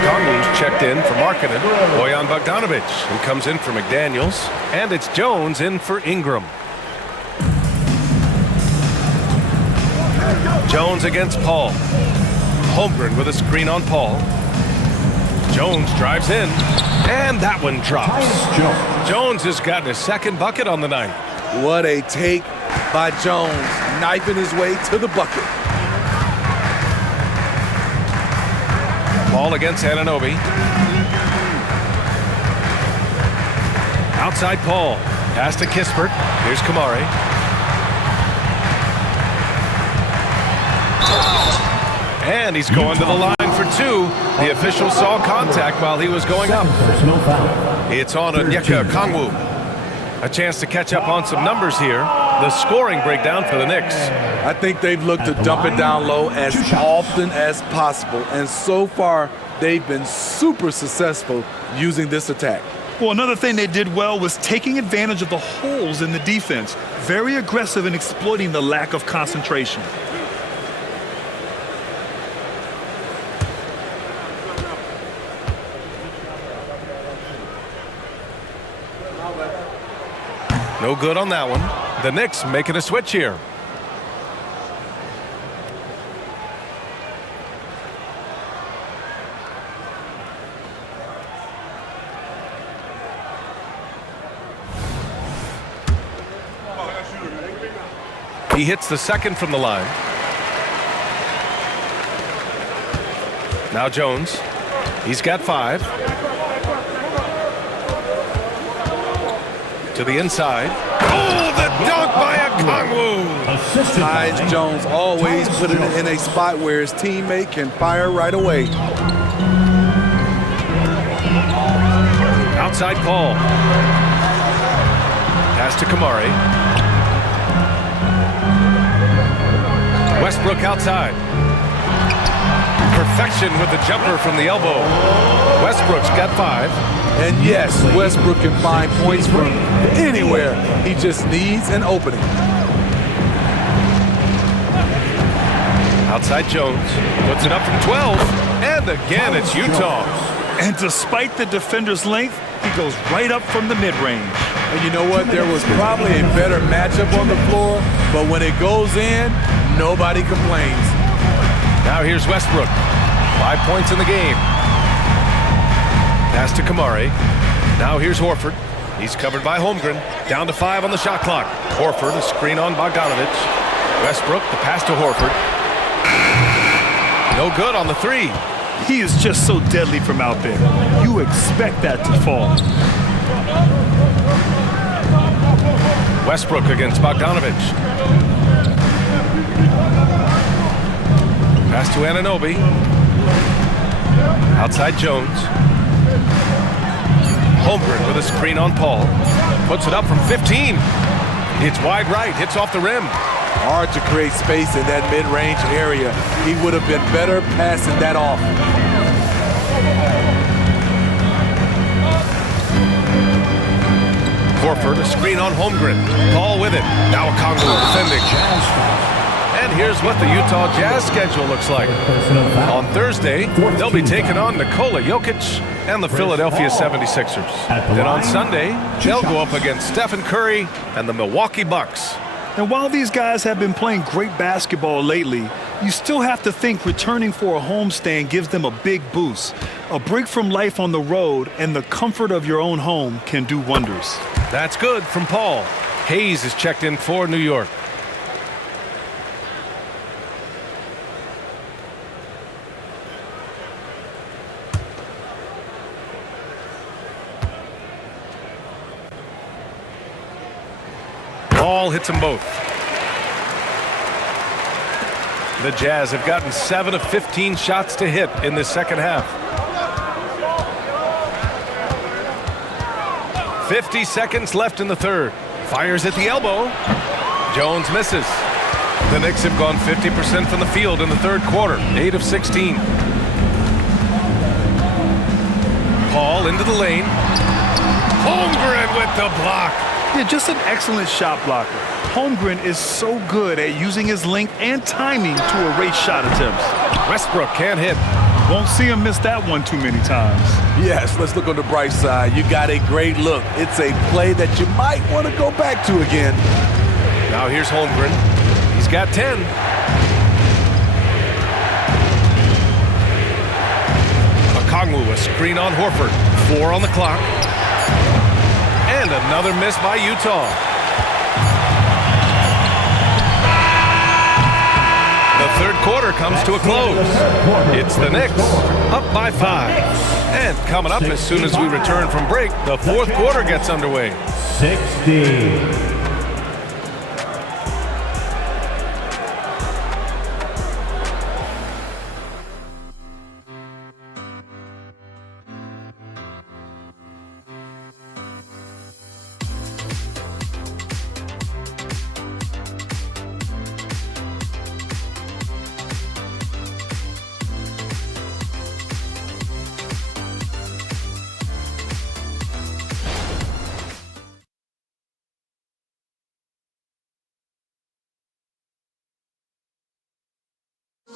Congo's checked in for Markkanen. Bojan Bogdanovic, who comes in for McDaniels. And it's Jones in for Ingram. Jones against Paul. Holmgren with a screen on Paul. Jones drives in. And that one drops. Jones has gotten his second bucket on the night. What a take by Jones, knifing his way to the bucket. Paul against Anunoby. Outside Paul. Pass to Kispert. Here's Kamari. And he's going to the line for two. The official saw contact while he was going up. It's on Onyeka Okongwu. A chance to catch up on some numbers here. The scoring breakdown for the Knicks. I think they've looked to dump it down low as often as possible, and so far they've been super successful using this attack. Well, another thing they did well was taking advantage of the holes in the defense. Very aggressive in exploiting the lack of concentration. No good on that one. The Knicks making a switch here. He hits the second from the line. Now Jones. He's got 5. To the inside. Oh, the dunk by Okongwu! Tyus Jones always put it in a spot where his teammate can fire right away. Outside Paul. Pass to Kamari. Westbrook outside. Perfection with the jumper from the elbow. Westbrook's got 5. And yes, Westbrook can find points from anywhere. He just needs an opening. Outside Jones. Puts it up from 12. And again, it's Utah. And despite the defender's length, he goes right up from the mid-range. And you know what? There was probably a better matchup on the floor, but when it goes in, nobody complains. Now here's Westbrook. 5 points in the game. Pass to Kamari. Now here's Horford. He's covered by Holmgren. Down to 5 on the shot clock. Horford, a screen on Bogdanovic. Westbrook, the pass to Horford. No good on the 3. He is just so deadly from out there. You expect that to fall. Westbrook against Bogdanovic. Pass to Anunoby. Outside Jones. Holmgren with a screen on Paul. Puts it up from 15. It's wide right. Hits off the rim. Hard to create space in that mid-range area. He would have been better passing that off. Horford, a screen on Holmgren. Paul with it. Now Okongwu defending. And here's what the Utah Jazz schedule looks like. On Thursday, they'll be taking on Nikola Jokic and the Philadelphia 76ers. Then on Sunday, they'll go up against Stephen Curry and the Milwaukee Bucks. And while these guys have been playing great basketball lately, you still have to think returning for a homestand gives them a big boost. A break from life on the road and the comfort of your own home can do wonders. That's good from Paul. Hayes is checked in for New York. Paul hits them both. The Jazz have gotten 7 of 15 shots to hit in this second half. 50 seconds left in the third. Fires at the elbow. Jones misses. The Knicks have gone 50% from the field in the third quarter, 8 of 16. Paul into the lane. Holmgren with the block. Yeah, just an excellent shot blocker. Holmgren is so good at using his length and timing to erase shot attempts. Westbrook can't hit. Won't see him miss that one too many times. Yes, let's look on the bright side. You got a great look. It's a play that you might want to go back to again. Now here's Holmgren. He's got 10. Okongwu, a screen on Horford. 4 on the clock. And another miss by Utah. The third quarter comes to a close. It's the Knicks up by 5. And coming up as soon as we return from break, the fourth quarter gets underway. 60.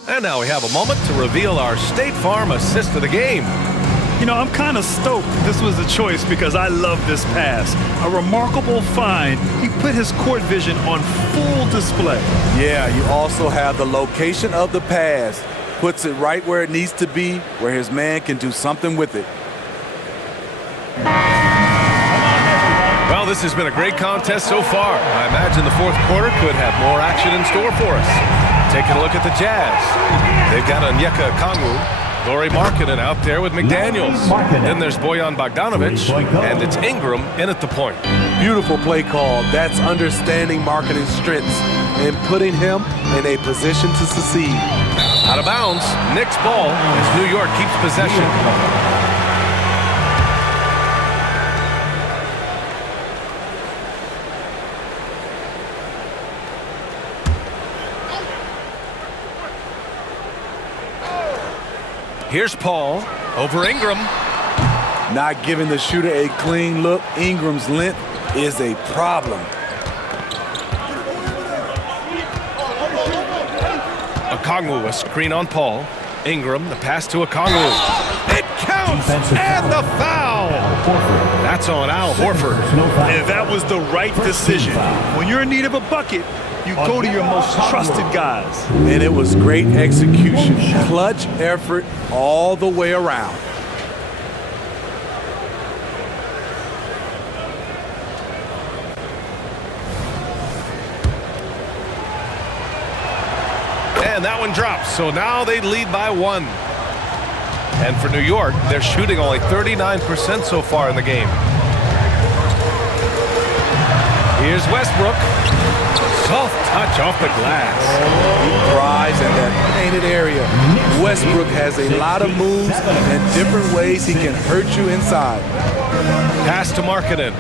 And now we have a moment to reveal our State Farm assist of the game. You know, I'm kind of stoked this was a choice because I love this pass. A remarkable find. He put his court vision on full display. Yeah, you also have the location of the pass. Puts it right where it needs to be, where his man can do something with it. Well, this has been a great contest so far. I imagine the fourth quarter could have more action in store for us. Taking a look at the Jazz. They've got Onyeka Okongwu, Lauri Markkanen out there with McDaniels. Then there's Bojan Bogdanovic, and it's Ingram in at the point. Beautiful play call. That's understanding Markkanen's strengths and putting him in a position to succeed. Out of bounds, Knicks ball as New York keeps possession. Here's Paul over Ingram. Not giving the shooter a clean look. Ingram's length is a problem. Okongwu, a screen on Paul. Ingram, the pass to Okongwu. It counts, and the foul. That's on Al Horford. And that was the right decision. When you're in need of a bucket, you go to your most trusted guys. And it was great execution. Clutch effort all the way around. And that one drops, so now they lead by 1. And for New York, they're shooting only 39% so far in the game. Here's Westbrook. Soft touch off the glass. He thrives in that painted area. Westbrook has a lot of moves and different ways he can hurt you inside. Pass to Markkanen.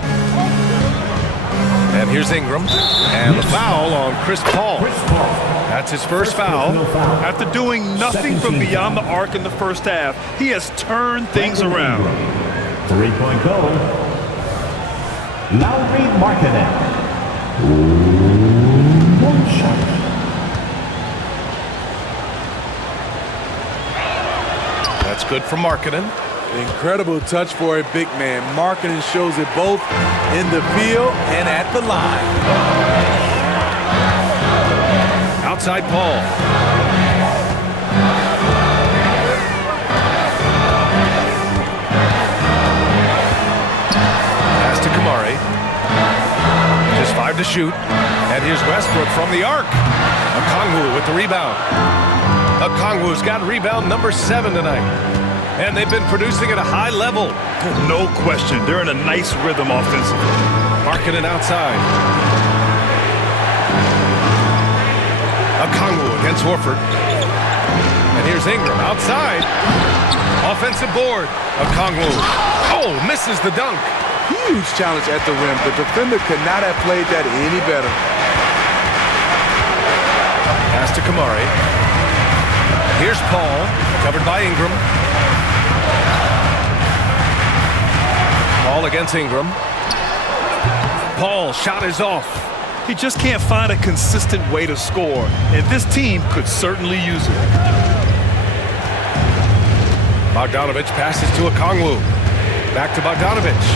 And here's Ingram. And the foul on Chris Paul. That's his first foul. After doing nothing from beyond the arc in the first half, he has turned things around. 3-point goal. Lauri Markkanen. One shot. That's good for Markkanen. Incredible touch for a big man. Markkanen shows it both in the field and at the line. Outside Paul. Pass to Kamari. Just 5 to shoot. And here's Westbrook from the arc. Okongwu with the rebound. Okongwu's got rebound number 7 tonight. And they've been producing at a high level. No question. They're in a nice rhythm offensively. Markkanen outside. Okongwu against Horford. And here's Ingram outside. Offensive board. Okongwu. Oh, misses the dunk. Huge challenge at the rim. The defender could not have played that any better. Pass to Kamari. Here's Paul, covered by Ingram. Paul against Ingram. Paul, shot is off. He just can't find a consistent way to score, and this team could certainly use it. Bogdanovich passes to Okongwu. Back to Bogdanovich.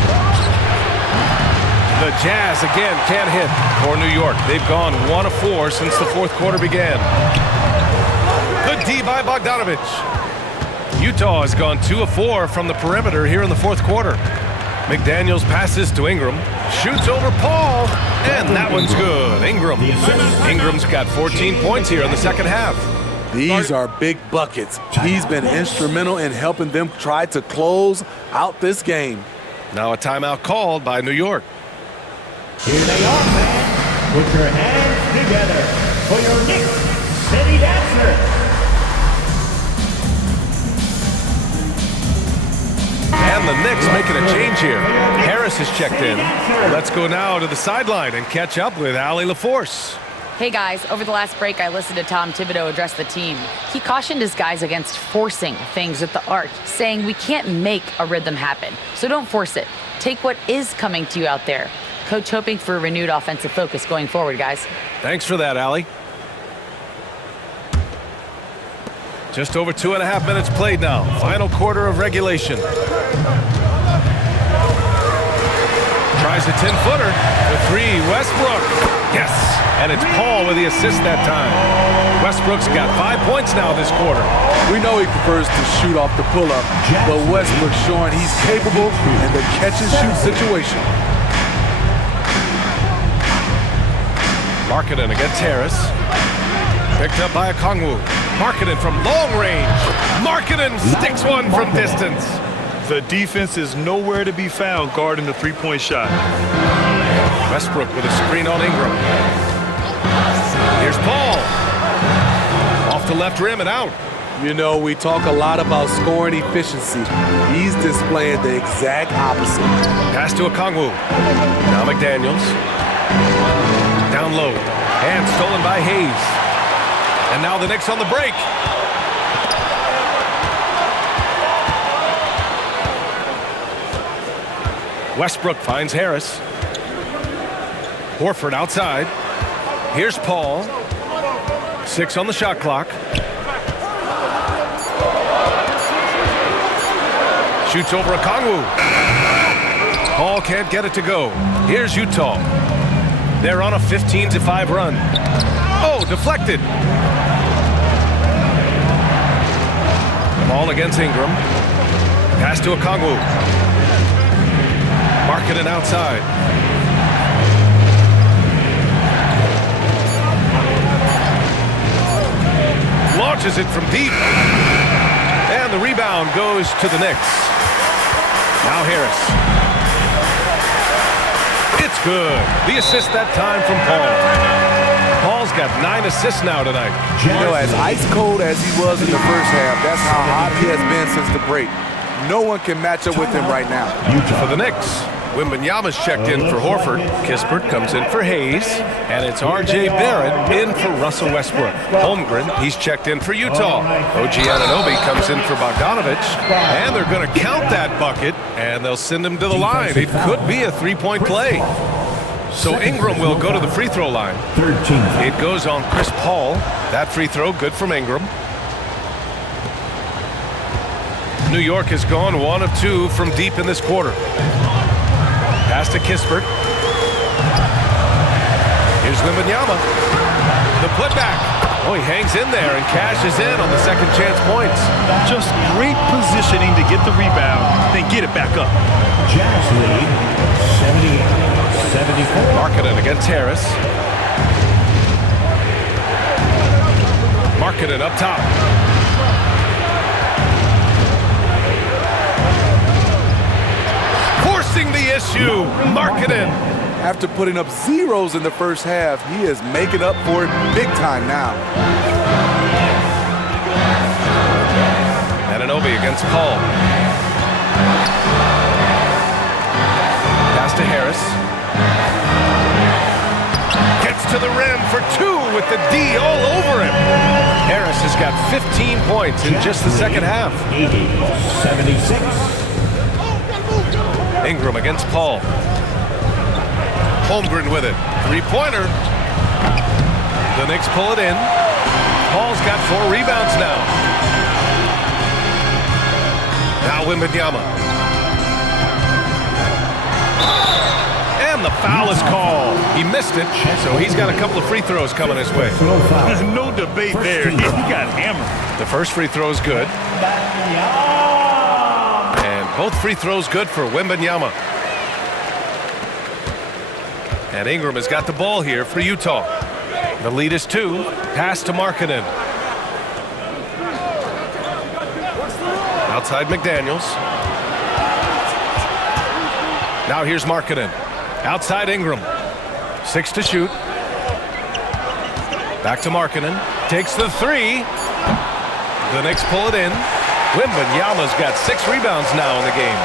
The Jazz again can't hit for New York. They've gone 1 of 4 since the fourth quarter began. Good D by Bogdanovich. Utah has gone 2 of 4 from the perimeter here in the fourth quarter. McDaniels passes to Ingram. Shoots over Paul. And that one's good. Ingram's got 14 points here in the second half. These are big buckets. He's been instrumental in helping them try to close out this game. Now a timeout called by New York. Here they are, fans. Put your hands together for your Knicks City Dancer. And the Knicks making a change here. Harris is checked in. Let's go now to the sideline and catch up with Allie LaForce. Hey guys, over the last break, I listened to Tom Thibodeau address the team. He cautioned his guys against forcing things with the arc, saying we can't make a rhythm happen. So don't force it. Take what is coming to you out there. Coach hoping for a renewed offensive focus going forward, guys. Thanks for that, Allie. Just over 2.5 minutes played now. Final quarter of regulation. Tries a 10-footer. The three, Westbrook. Yes, and it's Paul with the assist that time. Westbrook's got 5 points now this quarter. We know he prefers to shoot off the pull-up, but Westbrook's showing he's capable in the catch-and-shoot situation. Markkanen against Harris. Picked up by Okongwu. Markkanen from long range. Markkanen sticks one from distance. The defense is nowhere to be found guarding the three-point shot. Westbrook with a screen on Ingram. Here's Paul. Off the left rim and out. You know, we talk a lot about scoring efficiency. He's displaying the exact opposite. Pass to Okongwu. Now McDaniels. Down low. And stolen by Hayes. And now the Knicks on the break. Westbrook finds Harris. Horford outside. Here's Paul. 6 on the shot clock. Shoots over Okongwu. Paul can't get it to go. Here's Utah. They're on a 15-5 run. Oh, deflected. Ball against Ingram. Pass to Okongwu. Markkanen outside. Launches it from deep. And the rebound goes to the Knicks. Now Harris. It's good. The assist that time from Paul. Paul's got 9 assists now tonight. You know, as ice cold as he was in the first half, that's how hot he has been since the break. No one can match up with him right now. For the Knicks, Wembanyama's checked in for Horford. Kispert comes in for Hayes. And it's R.J. Barrett in for Russell Westbrook. Holmgren, he's checked in for Utah. OG Anunoby comes in for Bogdanovich. And they're going to count that bucket, and they'll send him to the line. It could be a three-point play. So Ingram will go to the free throw line. 13. It goes on Chris Paul. That free throw, good from Ingram. New York has gone 1 of 2 from deep in this quarter. Pass to Kispert. Here's Wembanyama. The putback. Oh, he hangs in there and cashes in on the second chance points. Just great positioning to get the rebound, then get it back up. Jazz lead 78-74. Markkanen against Harris. Markkanen up top. Forcing the issue. Markkanen. After putting up zeros in the first half, he is making up for it big time now. Anunoby against Paul. Pass to Harris. Gets to the rim for two with the D all over him. Harris has got 15 points in just the second half. 76. Ingram against Paul. Holmgren with it. Three-pointer. The Knicks pull it in. Paul's got 4 rebounds now. Now Wembanyama. And the foul is called. He missed it, so he's got a couple of free throws coming his way. No debate there. He got hammered. The first free throw is good. And both free throws good for Wembanyama. And Ingram has got the ball here for Utah. The lead is 2. Pass to Markkanen. Outside McDaniels. Now here's Markkanen. Outside Ingram. 6 to shoot. Back to Markkanen. Takes the 3. The Knicks pull it in. Wembanyama's got 6 rebounds now in the game.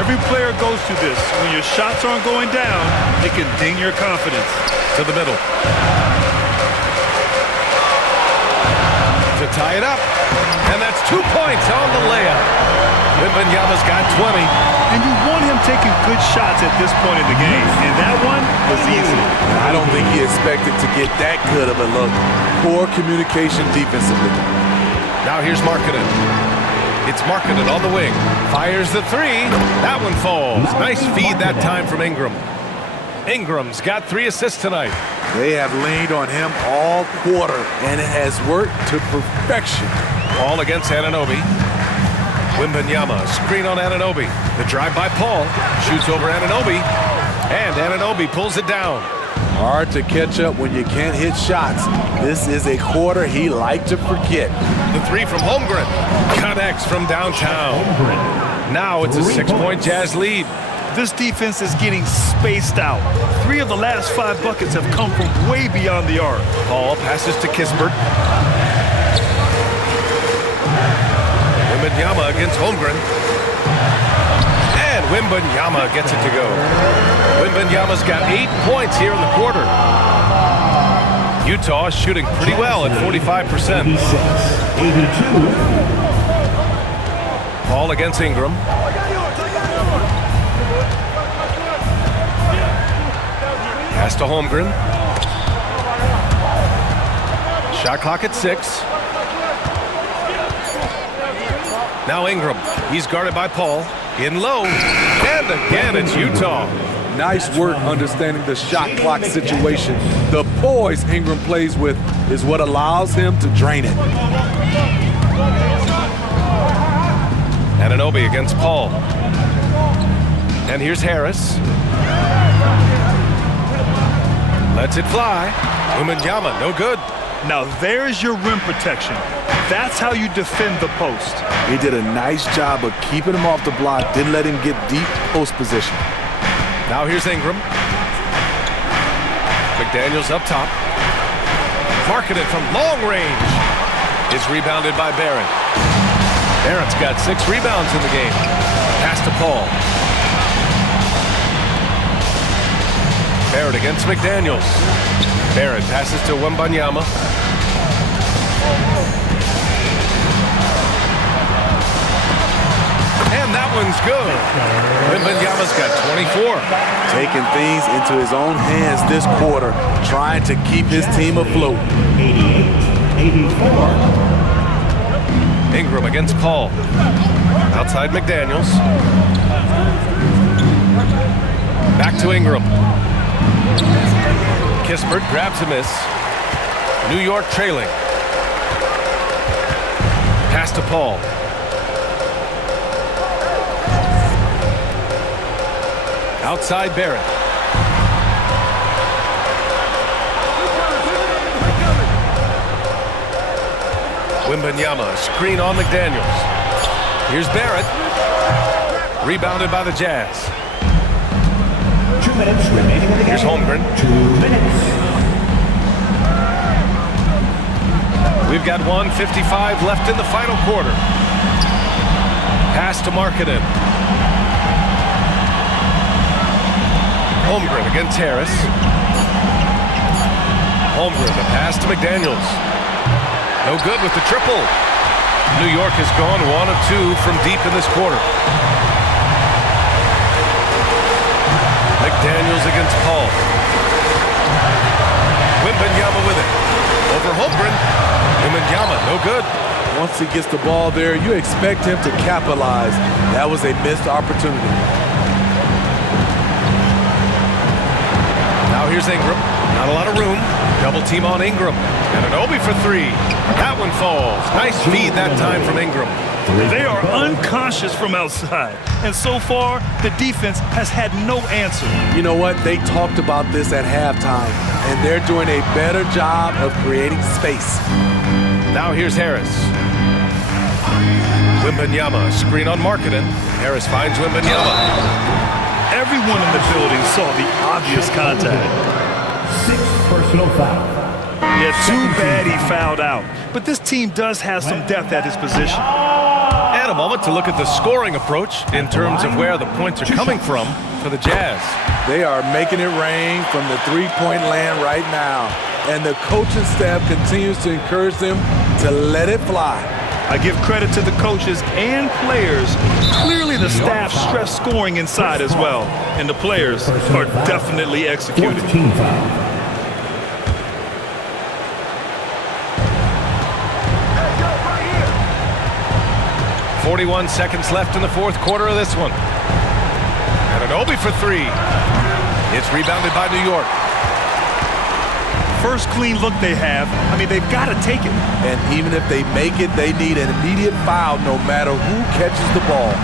Every player goes through this. When your shots aren't going down, it can ding your confidence. To the middle. To tie it up. And that's 2 points on the layup. Wembanyama's got 20. And you want him taking good shots at this point in the game. And that one was easy. I don't think he expected to get that good of a look. Poor communication defensively. Now here's Markkanen. It's Markkanen on the wing. Fires the 3. That one falls. Nice feed that time from Ingram. Ingram's got 3 assists tonight. They have leaned on him all quarter, and it has worked to perfection. Ball against Anunoby. Wembanyama, screen on Anunoby. The drive by Paul. Shoots over Anunoby. And Anunoby pulls it down. Hard to catch up when you can't hit shots. This is a quarter he liked to forget. The 3 from Holmgren. Connects from downtown. Now it's a 6-point Jazz lead. This defense is getting spaced out. 3 of the last 5 buckets have come from way beyond the arc. Paul passes to Kispert. Wembanyama against Holmgren. And Wembanyama gets it to go. Wembanyama's got 8 points here in the quarter. Utah is shooting pretty well at 45%. 82. Paul against Ingram. Pass to Holmgren. Shot clock at 6. Now Ingram. He's guarded by Paul. In low. And again, it's Utah. Nice work understanding the shot clock situation. The poise Ingram plays with is what allows him to drain it. Anunoby against Paul. And here's Harris. Lets it fly. Wembanyama, no good. Now there's your rim protection. That's how you defend the post. He did a nice job of keeping him off the block, didn't let him get deep post position. Now here's Ingram. McDaniels up top. Markkanen from long range. Is rebounded by Barrett. Barrett's got 6 rebounds in the game. Pass to Paul. Barrett against McDaniels. Barrett passes to Wembanyama. And that one's good. Wembanyama's got 24. Taking things into his own hands this quarter, trying to keep his team afloat. 88-84. Ingram against Paul. Outside McDaniels. Back to Ingram. Kispert grabs a miss. New York trailing. Pass to Paul. Outside Barrett. Wembanyama, screen on McDaniels. Here's Barrett. Rebounded by the Jazz. minutes remaining in the game. Here's Holmgren. 2 minutes. We've got 1:55 left in the final quarter. Pass to Markkanen. Holmgren against Harris. Holmgren, the pass to McDaniels. No good with the triple. New York has gone 1 of 2 from deep in this quarter. McDaniels against Paul. Wembanyama with it. Over Holmgren. Wembanyama, no good. Once he gets the ball there, you expect him to capitalize. That was a missed opportunity. Now here's Ingram. Not a lot of room. Double team on Ingram. And an Obi for 3. That one falls. Nice feed that time from Ingram. They are unconscious from outside. And so far, the defense has had no answer. You know what? They talked about this at halftime, and they're doing a better job of creating space. Now here's Harris. Wembanyama, screen on Markkanen. Harris finds Wembanyama. Everyone in the building saw the obvious contact. 6 personal foul. Yeah, too bad he fouled out. But this team does have some depth at his position. And a moment to look at the scoring approach in terms of where the points are coming from for the Jazz. They are making it rain from the three-point land right now. And the coaching staff continues to encourage them to let it fly. I give credit to the coaches and players. Clearly the staff stressed scoring inside as well. And the players are definitely executing. 14 foul. 41 seconds left in the fourth quarter of this one. And an Obi for 3. It's rebounded by New York. First clean look they have. I mean, they've got to take it. And even if they make it, they need an immediate foul no matter who catches the ball.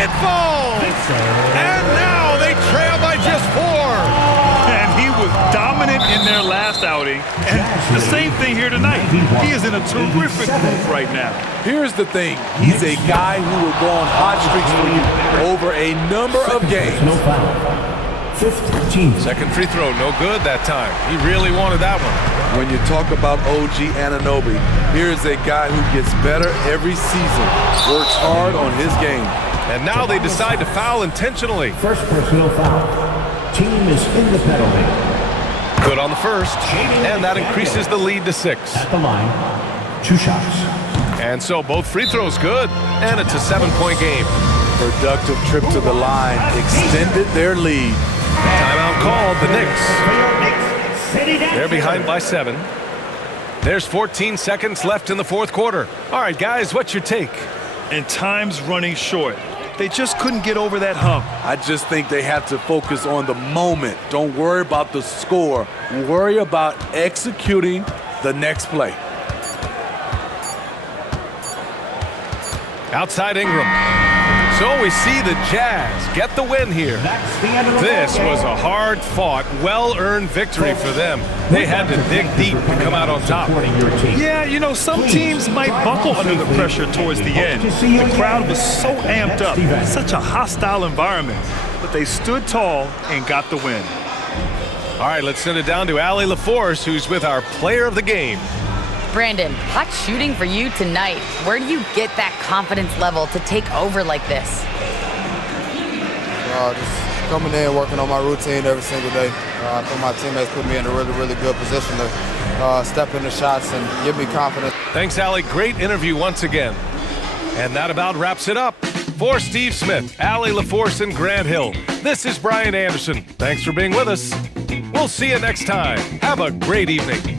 It falls! And now they trail by just 4. And he was dominant in their last outing. And the same thing here tonight. He is in a terrific move right now. Here's the thing. He's a guy who will go on hot streaks for you over a number of games. No foul. 15. Second free throw, no good that time. He really wanted that one. When you talk about OG Anunoby, here's a guy who gets better every season, works hard on his game. And now they decide to foul intentionally. First personal foul. Team is in the penalty. Good on the first, and that increases the lead to 6. At the line, 2 shots. And so both free throws good, and it's a 7-point game. Productive trip to the line extended their lead. Timeout called, the Knicks. They're behind by 7. There's 14 seconds left in the fourth quarter. All right, guys, what's your take? And time's running short. They just couldn't get over that hump. I just think they have to focus on the moment. Don't worry about the score. Worry about executing the next play. Outside Ingram. So we see the Jazz get the win here. This was a hard-fought, well-earned victory for them. They had to dig deep to come out on top. Yeah, you know, some teams might buckle under the pressure towards the end. The crowd was so amped up, such a hostile environment. But they stood tall and got the win. All right, let's send it down to Allie LaForce, who's with our player of the game. Brandon, hot shooting for you tonight. Where do you get that confidence level to take over like this? Just coming in, working on my routine every single day. I think my teammates put me in a really, really good position to step into shots and give me confidence. Thanks, Allie. Great interview once again. And that about wraps it up. For Steve Smith, Allie LaForce, and Grant Hill, this is Brian Anderson. Thanks for being with us. We'll see you next time. Have a great evening.